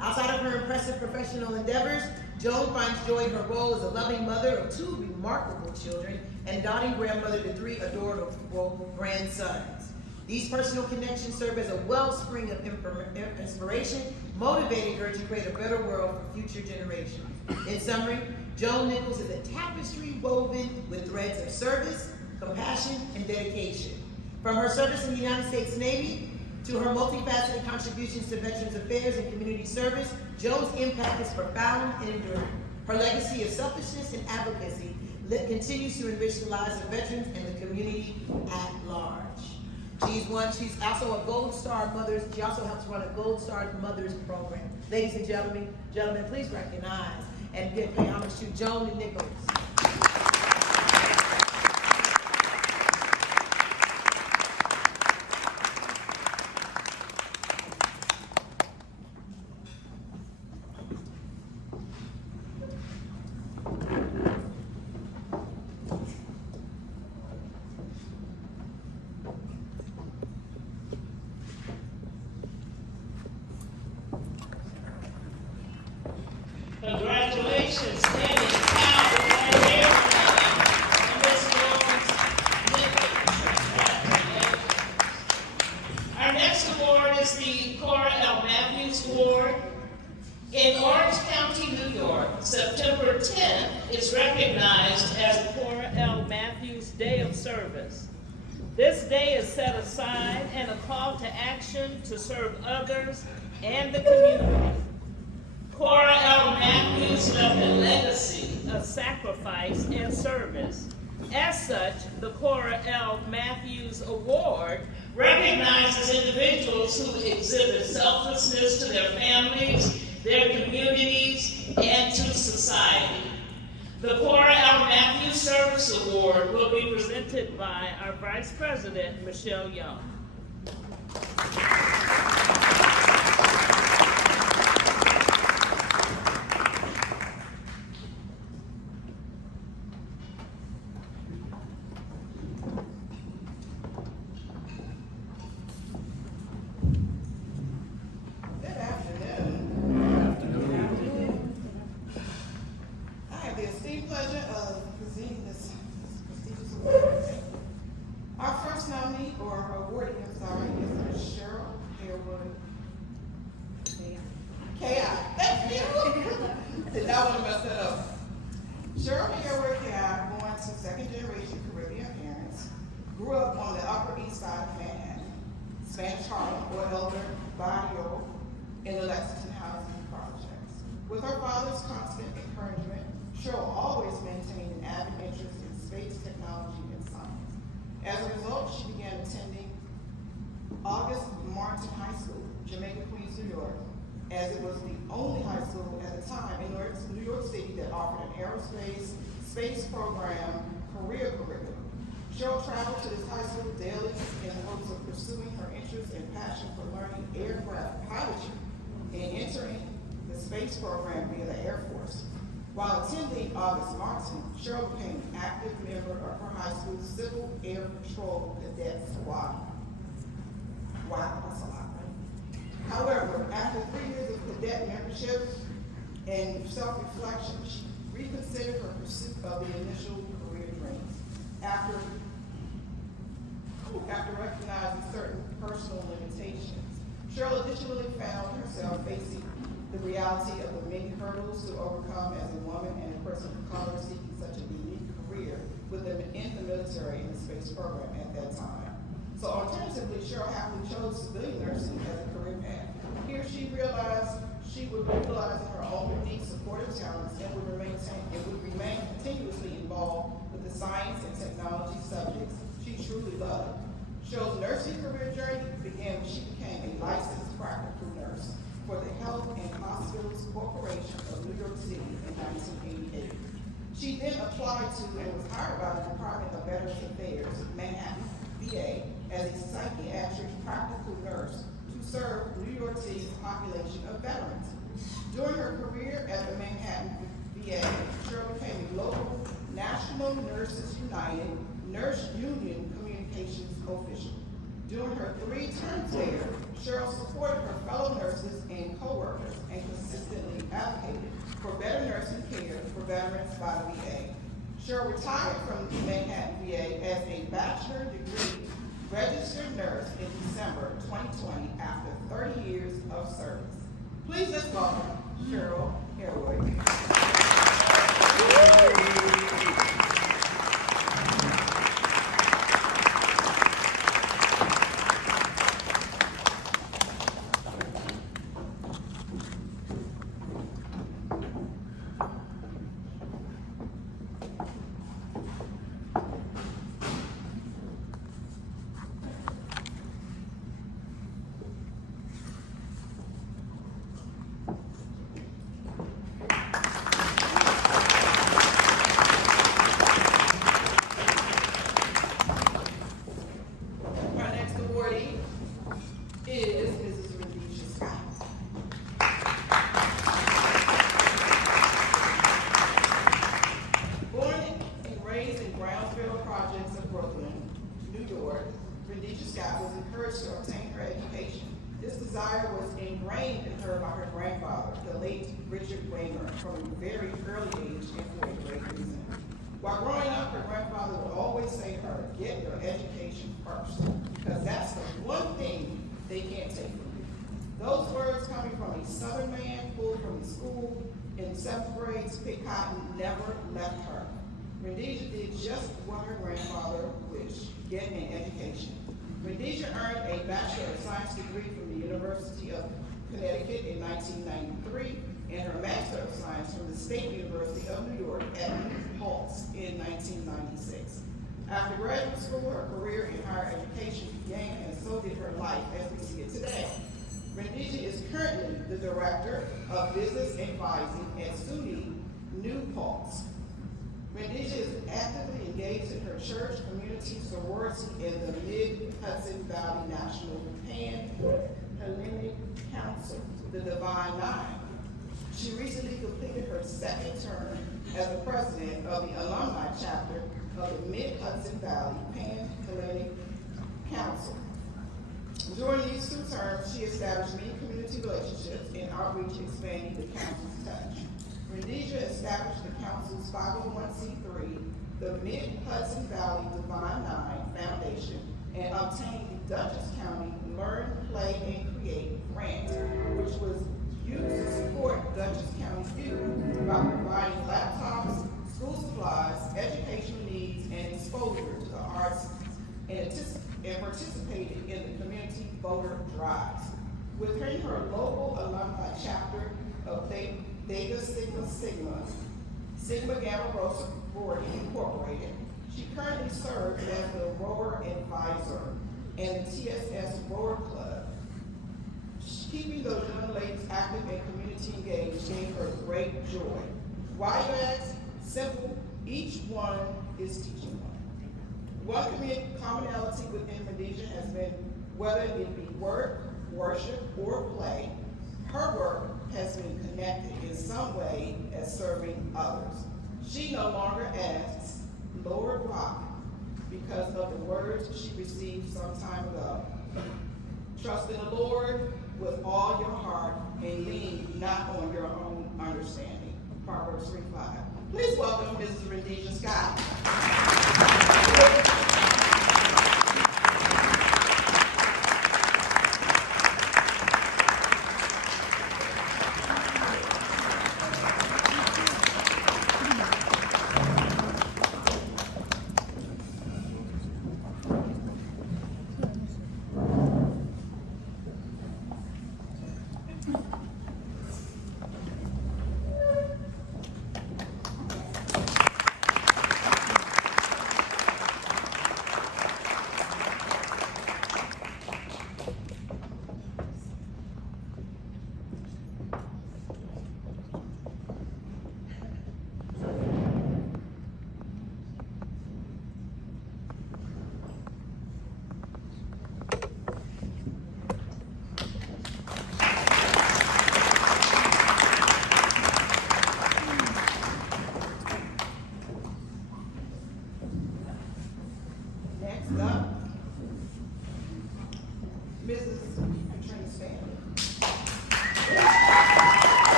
Outside of her impressive professional endeavors, Joan finds joy in her role as a loving mother of 2 remarkable children and doting grandmother to 3 adorable grandsons. These personal connections serve as a wellspring of inspiration, motivating her to create a better world for future generations. In summary, Joan Nichols is a tapestry woven with threads of service, compassion, and dedication. From her service in the United States Navy to her multifaceted contributions to Veterans Affairs and community service, Joan's impact is profound and enduring. Her legacy of selflessness and advocacy continues to enrich the lives of veterans and the community at large. She's also a Gold Star Mothers. She also helps run a Gold Star Mothers program. Ladies and gentlemen, please recognize and pay homage to Joan Nichols. Congratulations, standing proud right here and Ms. Nichols. Our next award is the Cora L. Matthews Award. In Orange County, New York, September 10th is recognized as the Cora L. Matthews Day of Service. This day is set aside and a call to action to serve others and the community. Cora L. Matthews left a legacy of sacrifice and service. As such, the Cora L. Matthews Award recognizes individuals who exhibit selflessness to their families, their communities, and to society. The Cora L. Matthews Service Award will be presented by our Vice President, Michelle Young. Spanish Harlem, or Elder Barrio, in the Lexington housing projects. With her father's constant encouragement, Cheryl always maintained an avid interest in space technology and science. As a result, she began attending August Martin High School, Jamaica, Queens, New York, as it was the only high school at the time in New York City that offered an aerospace space program career curriculum. Cheryl traveled to this high school daily in the hopes of pursuing her interest and passion for learning aircraft piloting and entering the space program via the Air Force. While attending August Martin, Cheryl became an active member of her high school's Civil Air Patrol Cadet Squad. Wow, that's a lot, right? However, after 3 years of cadet membership and self-reflection, she reconsidered her pursuit of the initial career dreams. After recognizing certain personal limitations, Cheryl additionally found herself facing the reality of the many hurdles to overcome as a woman and a person of color seeking such a unique career in the military and the space program at that time. So alternatively, Cheryl happily chose civilian nursing as a career path. Here she realized she would utilize her own unique supportive talents and would remain continuously involved with the science and technology subjects she truly loved. Cheryl's nursing career journey began when she became a licensed practical nurse for the Health and Hospitals Corporation of New York City in 1988. She then applied to and was hired by the Department of Veterans Affairs, Manhattan, VA, as a psychiatric practical nurse to serve New York City's population of veterans. During her career at the Manhattan VA, Cheryl became a local National Nurses United Nurse Union Communications official. During her 3 terms there, Cheryl supported her fellow nurses and coworkers and consistently advocated for better nursing care for veterans by the VA. Cheryl retired from Manhattan VA as a bachelor degree registered nurse in December 2020 after 30 years of service. Please let's welcome Cheryl Harewood. Our next awardee is Mrs. Rhodesia Scott. Born and raised in Brownsville Projects of Brooklyn, New York, Rhodesia Scott was encouraged to obtain her education. This desire was ingrained in her by her grandfather, the late Richard Waymer, from a very early age and for a great reason. While growing up, her grandfather would always say to her, get your education first, because that's the one thing they can't take from you. Those words coming from a Southern man pulled from the school in 7th grade to pick cotton never left her. Rhodesia did just what her grandfather wished, get an education. Rhodesia earned a Bachelor of Science degree from the University of Connecticut in 1993 and her Master of Science from the State University of New York at New Paltz in 1996. After graduate school, her career in higher education began, and so did her life as we see it today. Rhodesia is currently the Director of Business Advising at SUNY New Paltz. Rhodesia is actively engaged in her church, community, sorority, and the Mid-Hudson Valley National Pan-Hellenic Council, the Divine Nine. She recently completed her second term as the president of the alumni chapter of the Mid-Hudson Valley Pan-Hellenic Council. During these 2 terms, she established many community relationships and outreach, expanding the council's touch. Rhodesia established the council's 501c3, the Mid-Hudson Valley Divine Nine Foundation, and obtained the Dutchess County Learn, Play, and Create grant, which was used to support Dutchess County youth by providing laptops, school supplies, educational needs, and exposure to the arts, and participated in the community voter drives. Within her local alumni chapter of Theta Sigma Gamma Rho Sorority Incorporated, she currently serves as the rower advisor and the TSS Rower Club. Keeping those young ladies active and community engaged gave her great joy. Why you ask? Simple, each one is teaching one. One commonality within Rhodesia has been, whether it be work, worship, or play, her work has been connected in some way as serving others. She no longer asks, Lord Rock, because of the words she received some time ago. Trust in the Lord with all your heart and lean not on your own understanding. Proverbs 3:5. Please welcome Mrs. Rhodesia Scott.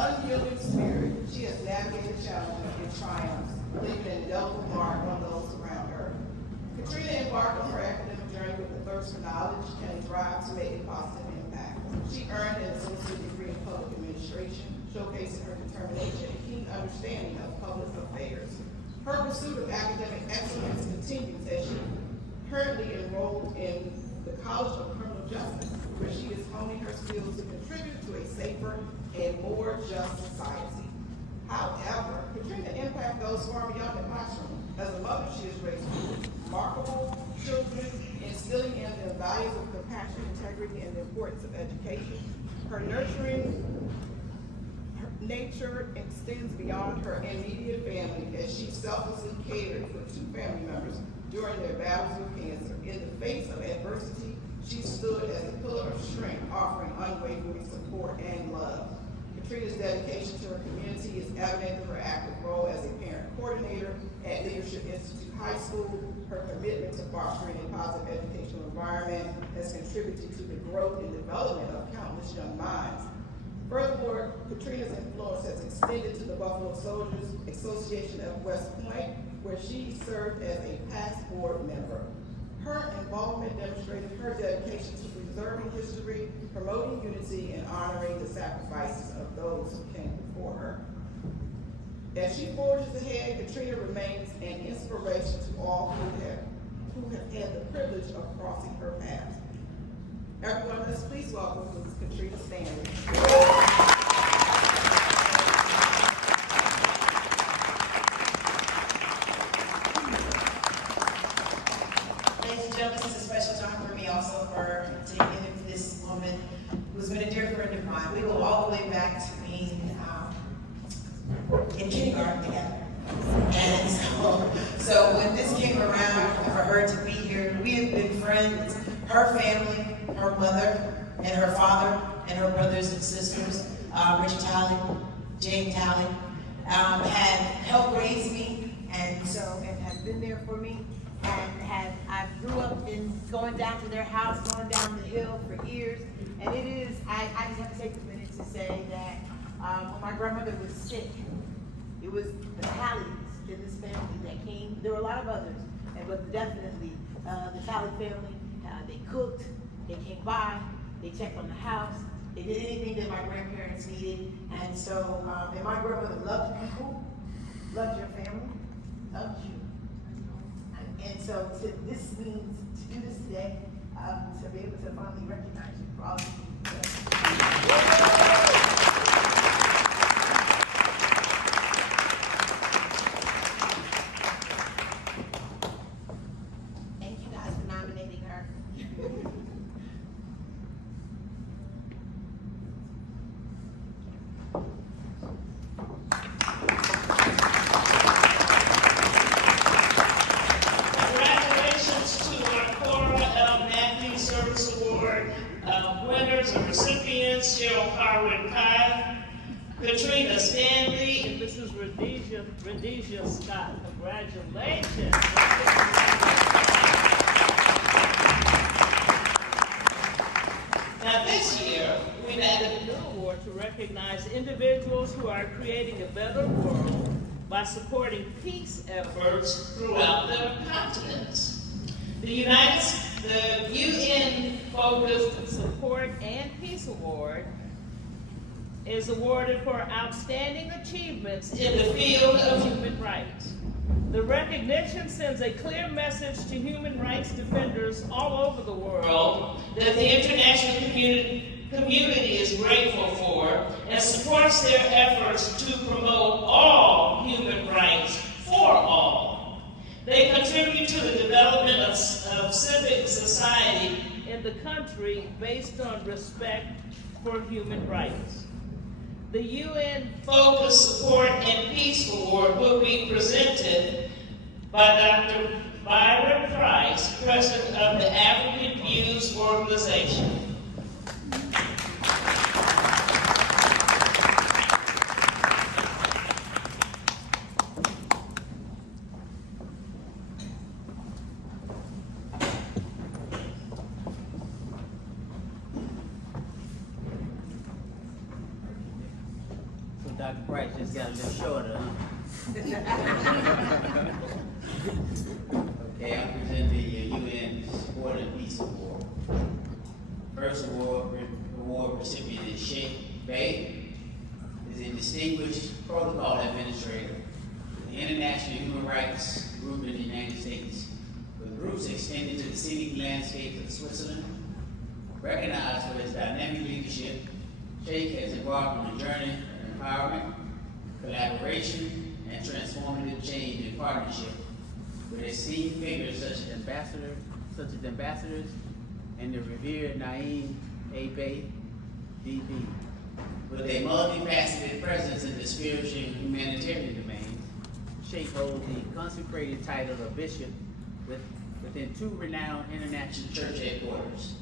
unyielding spirit, she has navigated challenges and triumphs, leaving an indelible mark on those around her. Katrina embarked on her academic journey with a thirst for knowledge and a drive to make a positive impact. She earned an associate degree in public administration, showcasing her determination and keen understanding of public affairs. Her pursuit of academic excellence continues as she currently enrolled in the College of Criminal Justice, where she is honing her skills to contribute to a safer and more just society. However, Katrina's impact goes far beyond the classroom. As a mother, she has raised remarkable children, instilling in them values of compassion, integrity, and the importance of education. Her nurturing nature extends beyond her immediate family as she selflessly cared for 2 family members during their battles with cancer. In the face of adversity, she stood as a pillar of strength, offering unwavering support and love. Katrina's dedication to her community is evident through her active role as a parent coordinator at Leadership Institute High School. Her commitment to fostering a positive educational environment has contributed to the growth and development of countless young minds. Furthermore, Katrina's influence has extended to the Buffalo Soldiers Association of West Point, where she served as a past board member. Her involvement demonstrated her dedication to preserving history, promoting unity, and honoring the sacrifices of those who came before her. As she forges ahead, Katrina remains an inspiration to all who have had the privilege of crossing her path. Everyone, let's please welcome Ms. Katrina Stanley. Ladies and gentlemen, this is a special time for me also for taking in this woman who's been a dear friend of mine. We go all the way back to being in kindergarten together. And so when this came around for her to be here, we have been friends. Her family, her mother, and her father, and her brothers and sisters, Richard Talley, Jane Talley, have helped raise me, and have been there for me. And I grew up in going down to their house, going down the hill for years. And it is, I just have to take a minute to say that when my grandmother was sick, it was the Talleys in this family that came. There were a lot of others, but definitely the Talley family, they cooked, they came by, they checked on the house, they did anything that my grandparents needed. And so, and my grandmother loved people, loved your family, loved you. And so this means to do this today, to be able to finally recognize you for all of you. Thank you guys for nominating her. Katrina Stanley and Mrs. Rhodesia Scott. Congratulations. Now this year, we've added a new award to recognize individuals who are creating a better world by supporting peace efforts throughout the continents. The UN-focused Support and Peace Award is awarded for outstanding achievements in the field of human rights. The recognition sends a clear message to human rights defenders all over the world that the international community is grateful for and supports their efforts to promote all human rights for all. They contribute to the development of civic society in the country based on respect for human rights. The UN-focused Support and Peace Award will be presented by Dr. Byron Price, President of the African Views Organization. Dr. Price just got a little shorter, huh? Okay, I'm presenting the UN Sport and Peace Award. First award recipient is Sheikh Bey, is a distinguished protocol administrator with the International Human Rights Group in the United States, with roots extended to the scenic landscapes of Switzerland. Recognized for his dynamic leadership, Sheikh has embarked on a journey of empowerment, collaboration, and transformative change in partnership with esteemed figures such as ambassadors and the revered Naeem A. Bey, DB. With a multifaceted presence in the spiritual and humanitarian domains, Sheikh holds the consecrated title of bishop within two renowned international church headquarters,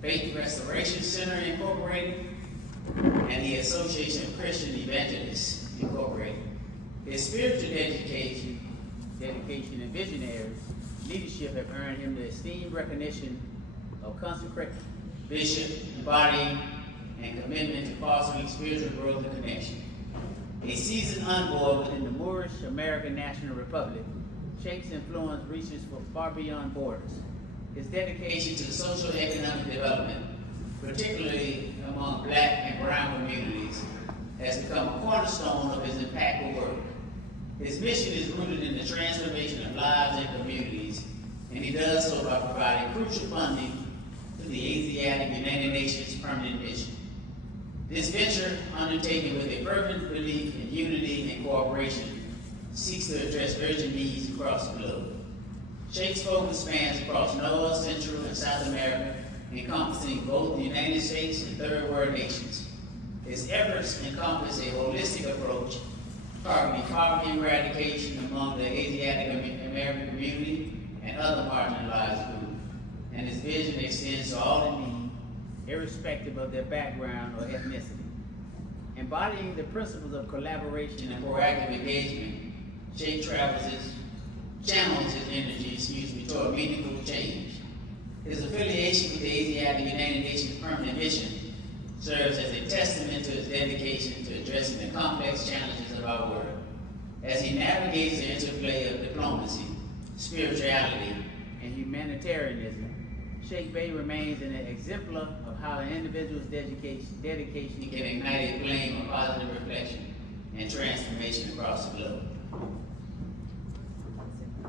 Faith Restoration Center Incorporated and the Association of Christian Evangelists Incorporated. His spiritual dedication and visionary leadership have earned him the esteemed recognition of consecrated bishop, embodying and commitment to fostering spiritual growth and connection. A seasoned envoy within the Moorish American National Republic, Sheikh's influence reaches far beyond borders. His dedication to social and economic development, particularly among Black and brown communities, has become a cornerstone of his impactful work. His mission is rooted in the transformation of lives and communities, and he does so by providing crucial funding to the Asiatic United Nations Permanent Mission. This venture, undertaken with a fervent belief in unity and cooperation, seeks to address urgent needs across the globe. Sheikh's focus spans across North, Central, and South America, encompassing both the United States and third world nations. His efforts encompass a holistic approach targeting poverty eradication among the Asiatic American community and other marginalized groups, and his vision extends to all in need, irrespective of their background or ethnicity. Embodying the principles of collaboration and proactive engagement, Sheikh channels his energy, toward meaningful change. His affiliation with the Asiatic United Nations Permanent Mission serves as a testament to his dedication to addressing the complex challenges of our world. As he navigates the interplay of diplomacy, spirituality, and humanitarianism, Sheikh Bey remains an exemplar of how an individual's dedication can ignite a flame of positive reflection and transformation across the globe.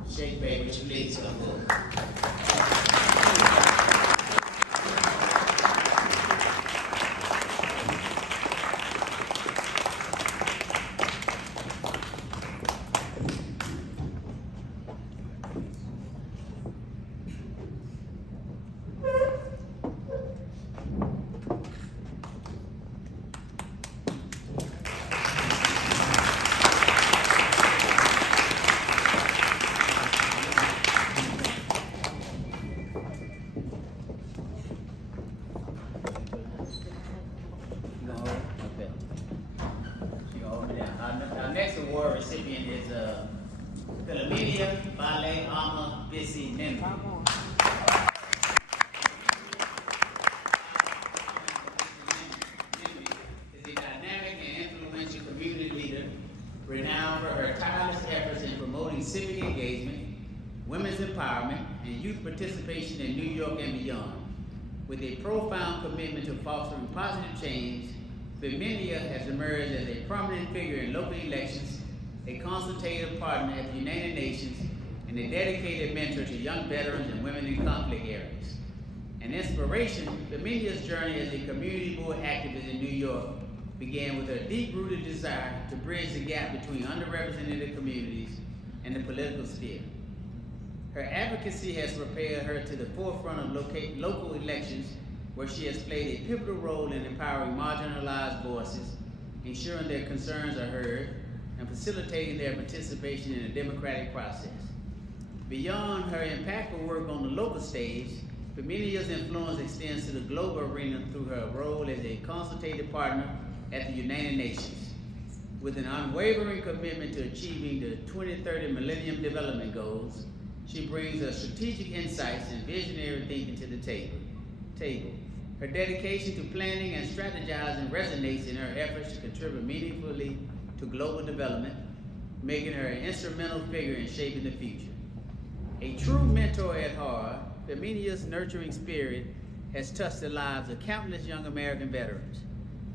Sheikh Bey, would you please come forward? Our next award recipient is Philippine-American War. Is a dynamic and influential community leader, renowned for her tireless efforts in promoting civic engagement, women's empowerment, and youth participation in New York and beyond. With a profound commitment to fostering positive change, Philippine has emerged as a prominent figure in local elections, a consultative partner at the United Nations, and a dedicated mentor to young veterans and women in conflict areas. An inspiration, Philippines' journey as a community board activist in New York began with her deep-rooted desire to bridge the gap between underrepresented communities and the political sphere. Her advocacy has propelled her to the forefront of local elections, where she has played a pivotal role in empowering marginalized voices, ensuring their concerns are heard, and facilitating their participation in the democratic process. Beyond her impactful work on the local stage, Philippines' influence extends to the global arena through her role as a consultative partner at the United Nations. With an unwavering commitment to achieving the 2030 Millennium Development Goals, she brings her strategic insights and visionary thinking to the table. Her dedication to planning and strategizing resonates in her efforts to contribute meaningfully to global development, making her an instrumental figure in shaping the future. A true mentor at heart, Feminia's nurturing spirit has touched the lives of countless young American veterans,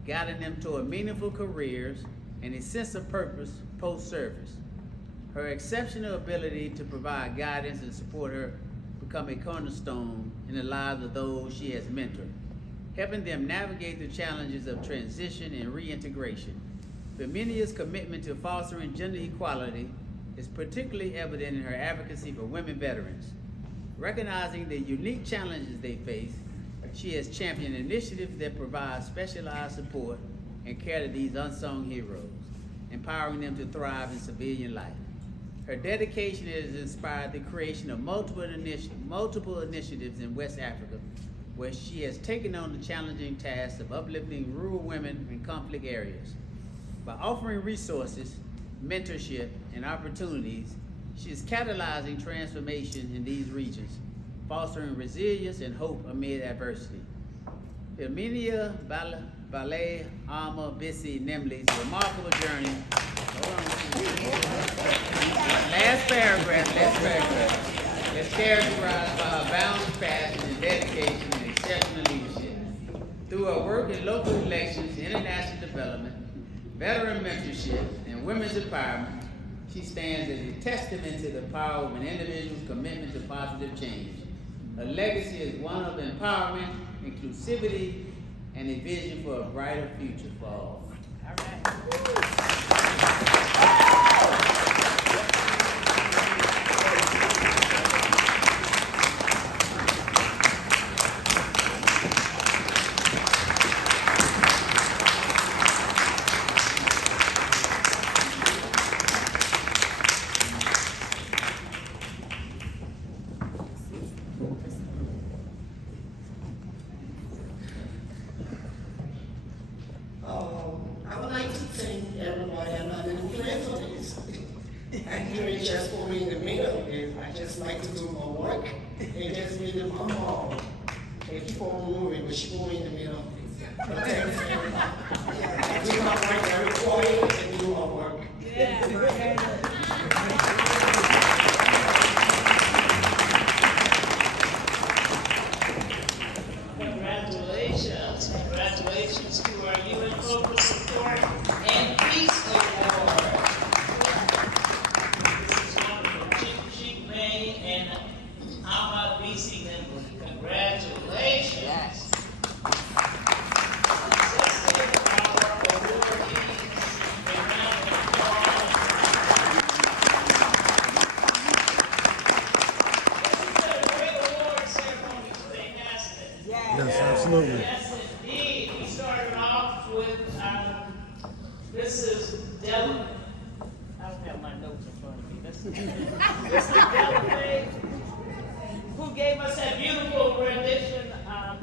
guiding them toward meaningful careers and a sense of purpose post-service. Her exceptional ability to provide guidance and support her become a cornerstone in the lives of those she has mentored, helping them navigate the challenges of transition and reintegration. Feminia's commitment to fostering gender equality is particularly evident in her advocacy for women veterans. Recognizing the unique challenges they face, she has championed initiatives that provide specialized support and care to these unsung heroes, empowering them to thrive in civilian life. Her dedication has inspired the creation of multiple initiatives in West Africa, where she has taken on the challenging task of uplifting rural women in conflict areas. By offering resources, mentorship, and opportunities, she is catalyzing transformation in these regions, fostering resilience and hope amid adversity. Firminia Ballet Ama Bisi Nemli's remarkable journey. Last paragraph. Is characterized by her boundless passion and dedication and exceptional leadership. Through her work in local elections, international development, veteran mentorship, and women's empowerment, she stands as a testament to the power of an individual's commitment to positive change. Her legacy is one of empowerment, inclusivity, and a vision for a brighter future for all. All right. I would like to thank everybody. I'm not in the plan for this. And here it just put me in the middle of it. I just like to do my work and just be the mom. They keep on moving, but she put me in the middle of it. But thanks everybody. I do my work very quiet and do my work. Congratulations to our UN Global Support and Peace Award. This is wonderful. Chick May and Ama BC Nimble. Congratulations. Yes. Let's give our awardees a round of applause. This is a great award ceremony today, hasn't it? Yes, absolutely. Yes, indeed. We started off with Mrs. Della. I don't have my notes in front of me. Mrs. Della, who gave us that beautiful rendition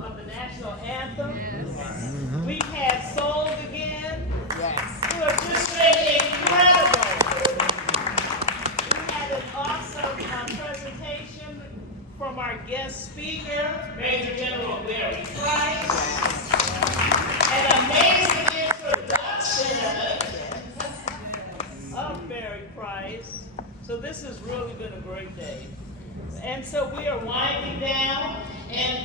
of the national anthem. Yes. We had Soul Again. Yes. Who have just been incredible. We had an awesome presentation from our guest speaker, Major General Barry Price. An amazing introduction of Barry Price. So this has really been a great day. And so we are winding down,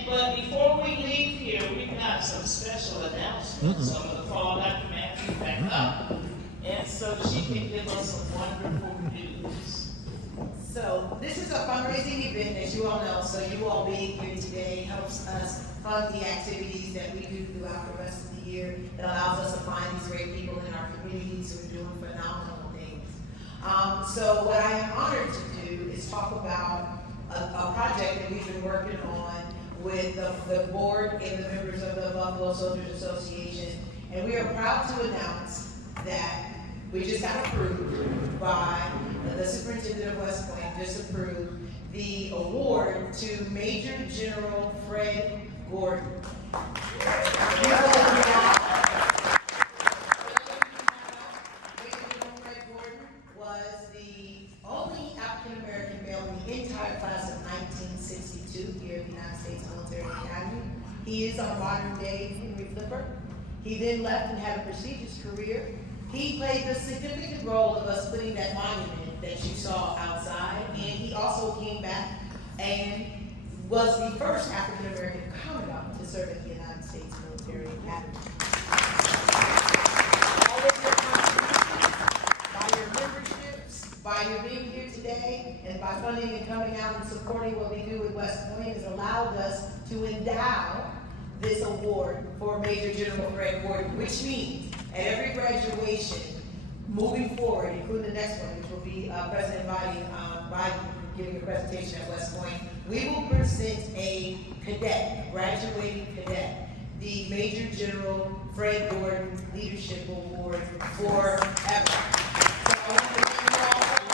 but before we leave here, we've got some special announcements. So I'm going to call Dr. Matthew back up, and so she can give us some wonderful news. So this is a fundraising event, as you all know, so you all being here today helps us fund the activities that we do throughout the rest of the year. It allows us to find these great people in our communities who are doing phenomenal things. So what I am honored to do is talk about a project that we've been working on with the board and the members of the Buffalo Soldiers Association. And we are proud to announce that we just got approved by the superintendent of West Point, just approved the award to Major General Fred Gordon. Major General Fred Gordon was the only African-American male in the entire class of 1962 here at the United States Military Academy. He is our modern left and had a prestigious career. He played the significant role of us putting that monument that you saw outside, and he also came back and was the first African-American commandant to serve at the United States Military Academy. All of your contributions, by your memberships, by your being here today, and by funding and coming out and supporting what we do at West Point has allowed us to endow this award for Major General Fred Gordon, which means at every graduation, moving forward, including the next one, which will be President Biden giving a presentation at West Point, we will present a cadet, graduating cadet, the Major General Fred Gordon Leadership Award forever. So I want to thank you all for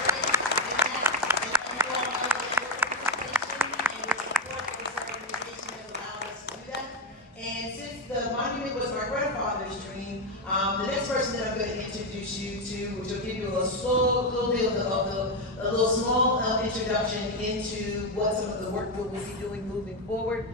and since the monument was my grandfather's dream, the next person that I'm going to introduce you to, which will give you a little small introduction into what some of the work we'll be doing moving forward.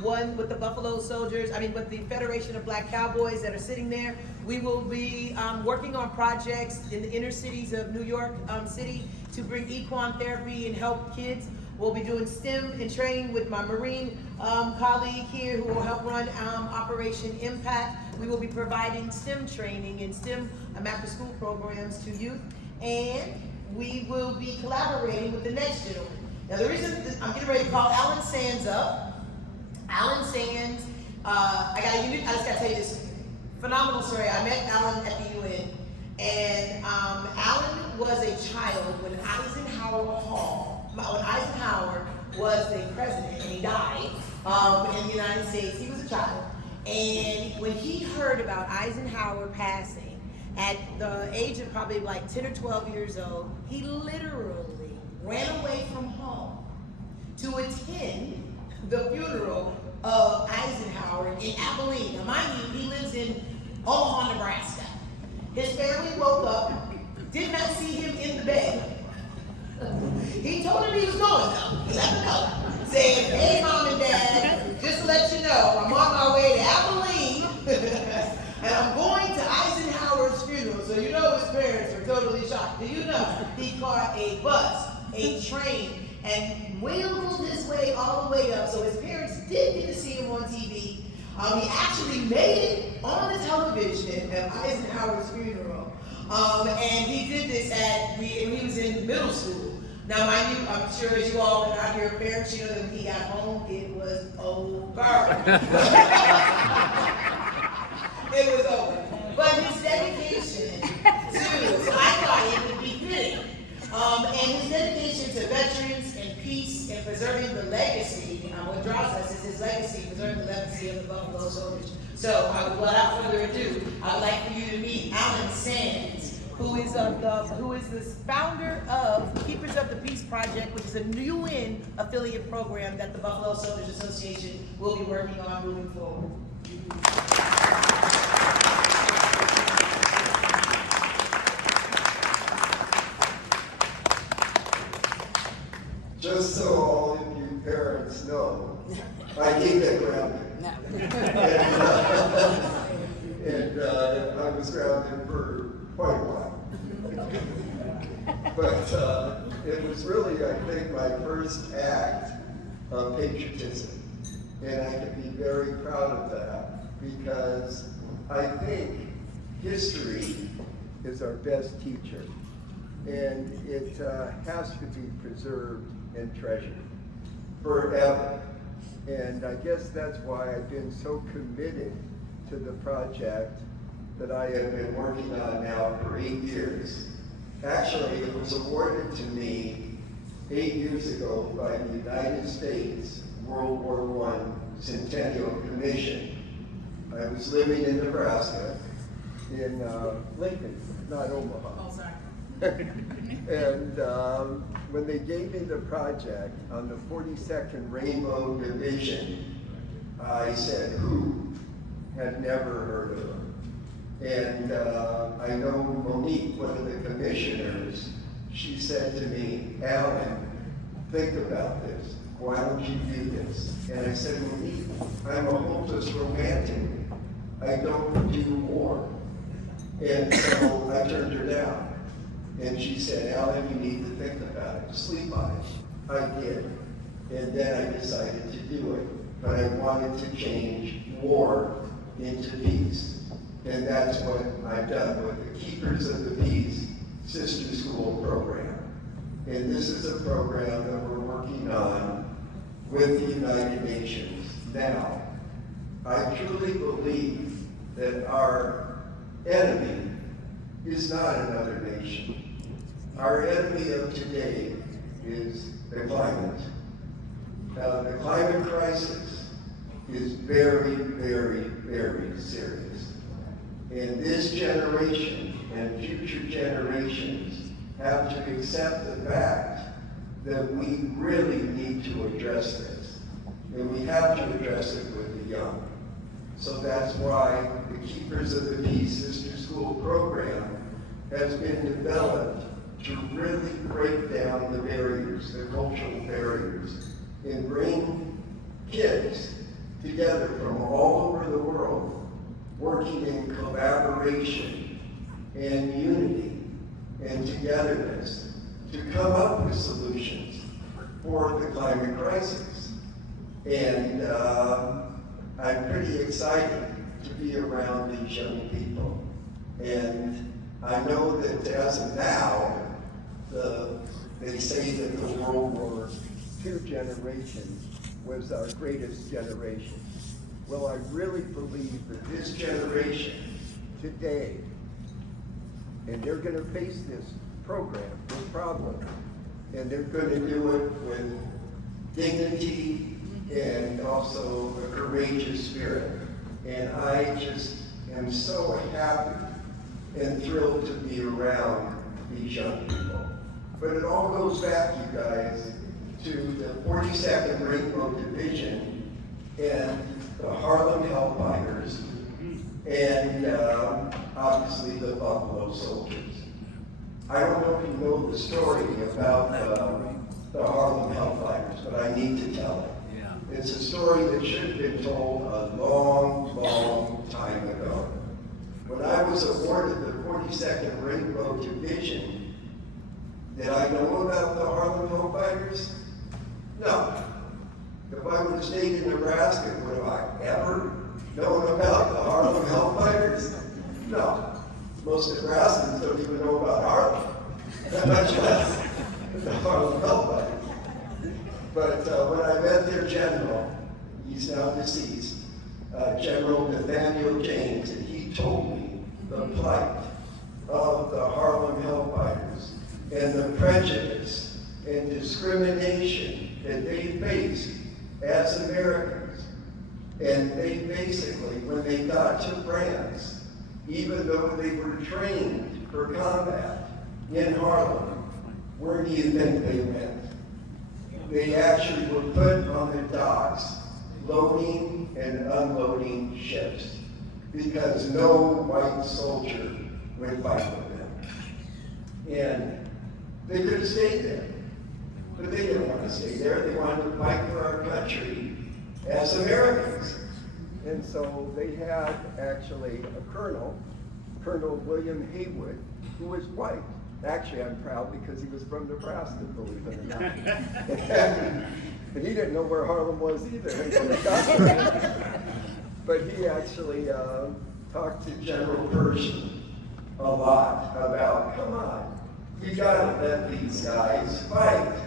One with the Buffalo Soldiers, with the Federation of Black Cowboys that are sitting there. We will be working on projects in the inner cities of New York City to bring equine therapy and help kids. We'll be doing STEM and training with my Marine colleague here who will help run Operation Impact. We will be providing STEM training and STEM after-school programs to youth. And we will be collaborating with the next gentleman. Now the reason I'm getting ready to call Alan Sands up. Alan Sands, I just gotta tell you this phenomenal story. I met Alan at the UN. And Alan was a child when Eisenhower was the president and he died in the United States. He was a child. And when he heard about Eisenhower passing at the age of probably like 10 or 12 years old, he literally ran away from home to attend the funeral of Eisenhower in Abilene. Now mind you, he lives in Omaha, Nebraska. His family woke up, did not see him in the bed. He told him he was going though. He let him know. Saying, hey mom and dad, just to let you know, I'm on my way to Abilene and I'm going to Eisenhower's funeral. So you know his parents are totally shocked. Do you know he caught a bus, a train, and wheeled his way all the way up. So his parents did get to see him on TV. He actually made it on the television at Eisenhower's funeral. And he did this when he was in middle school. Now, mind you, I'm sure as you all are your parents, you know that when he got home, it was over. It was over. But his dedication to, I thought it would be fitting. And his dedication to veterans and peace and preserving the legacy, what draws us is his legacy, preserving the legacy of the Buffalo Soldiers. So, without further ado, I would like for you to meet Alan Sands, who is the founder of Keepers of the Peace Project, which is a UN affiliate program that the Buffalo Soldiers Association will be working on moving forward. Just so all of you parents know, I keep it grounded. And I was grounded for quite a while. But it was really, I think, my first act of patriotism. And I can be very proud of that because I think history is our best teacher. And it has to be preserved and treasured forever. And I guess that's why I've been so committed to the project that I have been working on now for 8 years. Actually, it was awarded to me 8 years ago by the United States World War I Centennial Commission. I was living in Nebraska, in Lincoln, not Omaha. Oh, sorry. And when they gave me the project on the 42nd Rainbow Division, I said, who? Had never heard of them. And I know Monique, one of the commissioners, she said to me, Alan, think about this. Why don't you do this? And I said, Monique, I'm a hopeless romantic. I don't do war. And so I turned her down. And she said, Alan, you need to think about it, sleep on it. I did. And then I decided to do it. But I wanted to change war into peace. And that's what I've done with the Keepers of the Peace Sister School program. And this is a program that we're working on with the United Nations now. I truly believe that our enemy is not another nation. Our enemy of today is the climate. The climate crisis is very, very, very serious. And this generation and future generations have to accept the fact that we really need to address this. And we have to address it with the young. So that's why the Keepers of the Peace Sister School program has been developed to really break down the barriers, the cultural barriers, and bring kids together from all over the world, working in collaboration and unity and togetherness to come up with solutions for the climate crisis. And I'm pretty excited to be around these young people. And I know that as of now, they say that the World War II generation was our greatest generation. Well, I really believe that this generation today, and they're going to face this program, this problem, and they're going to do it with dignity and also a courageous spirit. And I just am so happy and thrilled to be around these young people. But it all goes back, you guys, to the 42nd Rainbow Division and the Harlem Hellfighters, and obviously the Buffalo Soldiers. I don't know if you know the story about the Harlem Hellfighters, but I need to tell it. It's a story that should have been told a long, long time ago. When I was awarded the 42nd Rainbow Division, did I know about the Harlem Hellfighters? No. If I would have stayed in Nebraska, would have I ever known about the Harlem Hellfighters? No. Most Nebraskans don't even know about Harlem, much less the Harlem Hellfighters. But when I met their general, he's now deceased, General Nathaniel James, and he told me the plight of the Harlem Hellfighters and the prejudice and discrimination that they faced as Americans. And they basically, when they got to France, even though they were trained for combat in Harlem, where do you think they went? They actually were put on the docks, loading and unloading ships, because no white soldier would fight with them. And they could have stayed there, but they didn't want to stay there. They wanted to fight for our country as Americans. And so they had actually a colonel, Colonel William Haywood, who was white. Actually, I'm proud because he was from Nebraska, believe it or not. And he didn't know where Harlem was either until he got there. But he actually talked to General Pershing a lot about, come on, you gotta let these guys fight.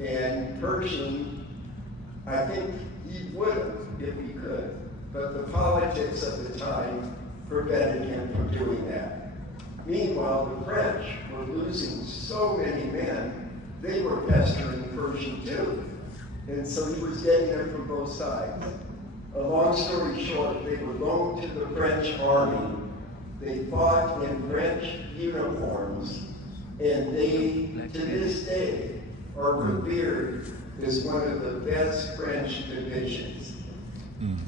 And Pershing, I think he would have if he could, but the politics of the time prevented him from doing that. Meanwhile, the French were losing so many men, they were pestering Pershing too. And so he was getting them from both sides. A long story short, they were loaned to the French army. They fought in French uniforms, and they, to this day, are revered as one of the best French divisions.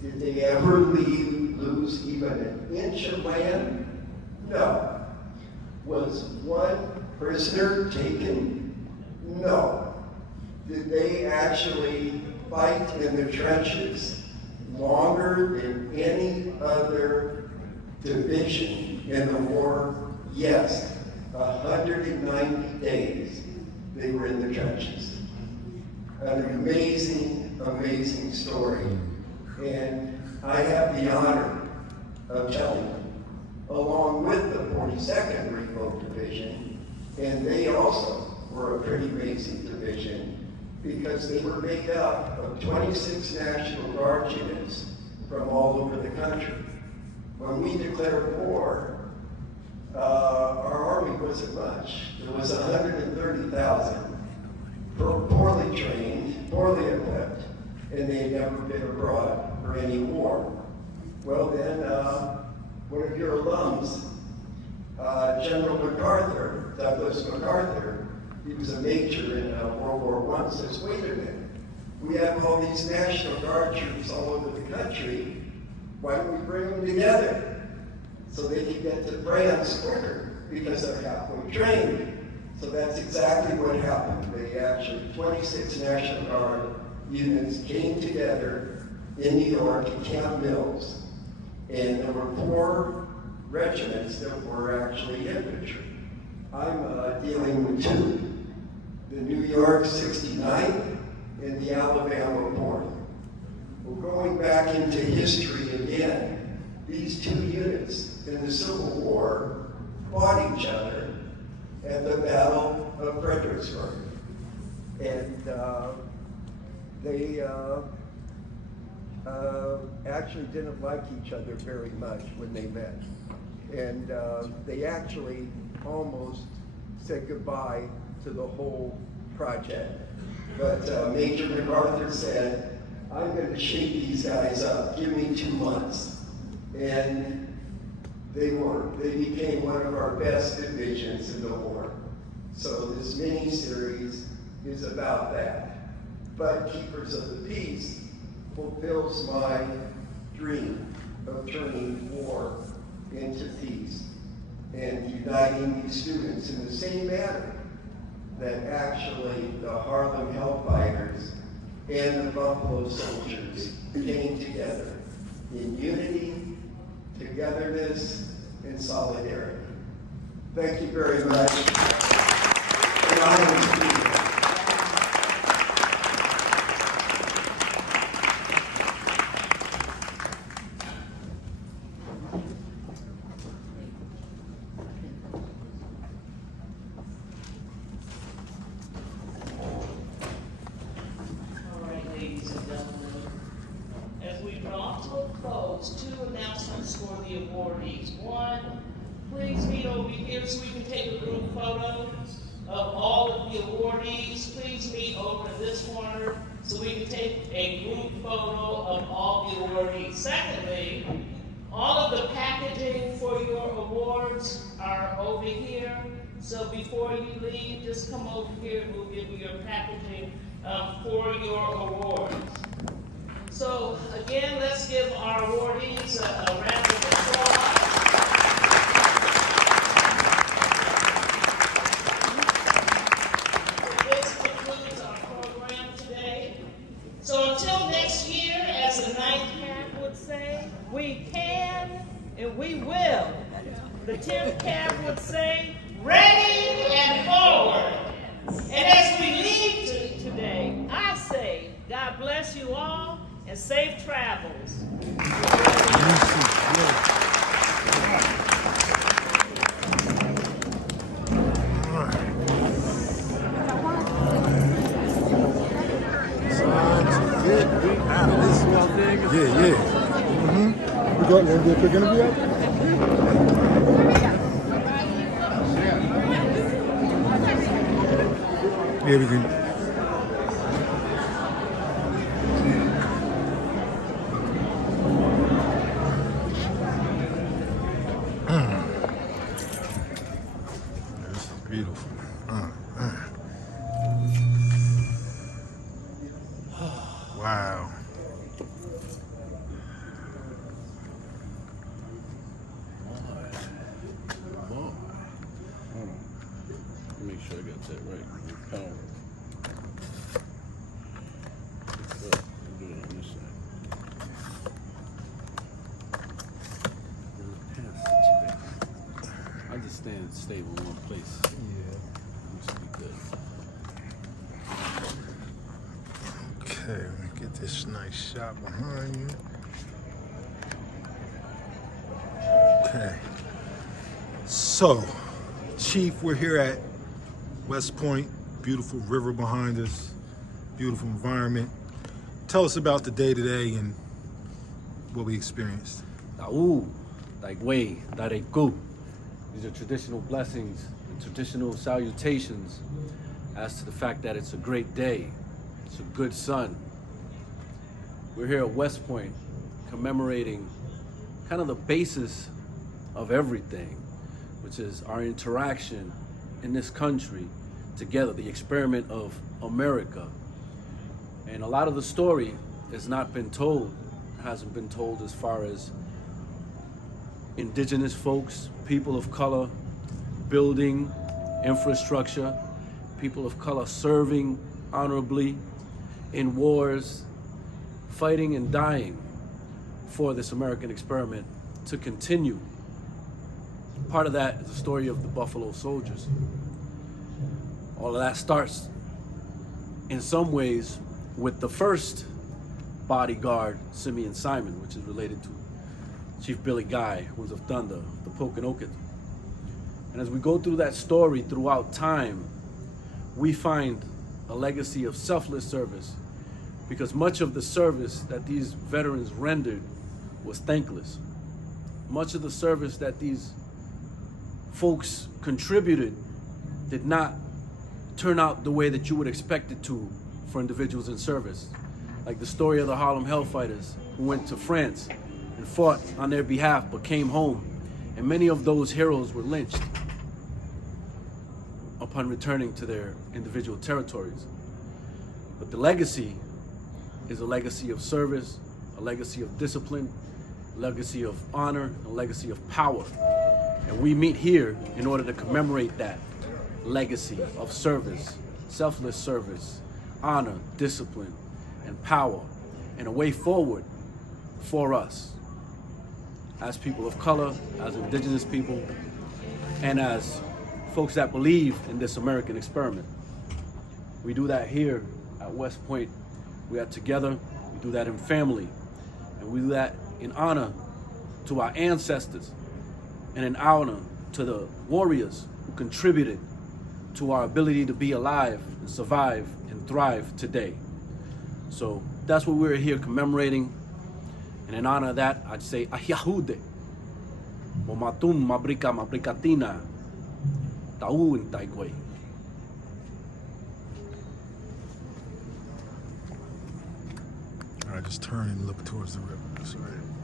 Did they ever lose even an inch of land? No. Was one prisoner taken? No. Did they actually fight in the trenches? longer than any other division in the war? Yes, 190 days they were in the trenches. An amazing, amazing story. And I have the honor of telling them, along with the 42nd Remote Division, and they also were a pretty amazing division because they were made up of 26 National Guard units from all over the country. When we declared war, our army wasn't much. It was 130,000, poorly trained, poorly equipped, and they had never been abroad for any war. Well then, one of your alums, General MacArthur, Douglas MacArthur, he was a major in World War I, says, wait a minute, we have all these National Guard troops all over the country, why don't we bring them together so they can get to France quicker because they're halfway trained. So that's exactly what happened. They actually, 26 National Guard units came together in New York at Camp Mills, and there were 4 regiments that were actually infantry. I'm dealing with 2, the New York 69th and the Alabama 4th. Well, going back into history again, these 2 units in the Civil War fought each other at the Battle of Fredericksburg. And they actually didn't like each other very much when they met. And they actually almost said goodbye to the whole project. But Major MacArthur said, I'm going to shake these guys up, give me 2 months. And they weren't. They became one of our best divisions in the war. So this mini-series is about that. But Keepers of the Peace fulfills my dream of turning war into peace and uniting these students in the same manner that actually the Harlem Hellfighters and the Buffalo Soldiers came together in unity, togetherness, and solidarity. Thank you very much. And I am here. For the awardees. 1, please meet over here so we can take a group photo of all of the awardees. Please meet over in this corner so we can take a group photo of all the awardees. Secondly, all of the packaging for your awards are over here. So before you leave, just come over here and we'll give you your packaging for your awards. So again, let's give our awardees a round of applause. This concludes our program today. So until next year, as the 9th Cap would say, we can and we will. The 10th Cap would say, ready and forward. And as we leave today, I say, God bless you all. And safe travels. Yeah. We got one good quick interview out there? Yeah, we can. Beautiful. Wow. Make sure I got that right. Pound. Do it on this side. I just stand stable in one place. Yeah. We should be good. Okay, let me get this nice shot behind you. Okay. So, Chief, we're here at West Point. Beautiful river behind us. Beautiful environment. Tell us about the day today and what we experienced. Ta'u, Daigwei, Dareiku. These are traditional blessings and traditional salutations as to the fact that it's a great day. It's a good sun. We're here at West Point commemorating kind of the basis of everything, which is our interaction in this country together, the experiment of America. And a lot of the story has not been told, hasn't been told as far as indigenous folks, people of color, building infrastructure, people of color serving honorably in wars, fighting and dying for this American experiment to continue. Part of that is the story of the Buffalo Soldiers. All of that starts in some ways with the first bodyguard, Simeon Simon, which is related to Chief Billy Guy, who was of Thunder, the Pokanoket. And as we go through that story throughout time, we find a legacy of selfless service, because much of the service that these veterans rendered was thankless. Much of the service that these folks contributed did not turn out the way that you would expect it to for individuals in service. Like the story of the Harlem Hellfighters who went to France and fought on their behalf but came home. And many of those heroes were lynched upon returning to their individual territories. But the legacy is a legacy of service, a legacy of discipline, a legacy of honor, a legacy of power. And we meet here in order to commemorate that legacy of service, selfless service, honor, discipline, and power, and a way forward for us as people of color, as indigenous people, and as folks that believe in this American experiment. We do that here at West Point. We are together, we do that in family, and we do that in honor to our ancestors and in honor to the warriors who contributed to our ability to be alive and survive and thrive today. So that's what we're here commemorating. And in honor of that, I'd say, Ahyahude, Momatum, Mabrika, Mabrikatina, Ta'u and Daigwei. All right, just turn and look towards the river. That's all right.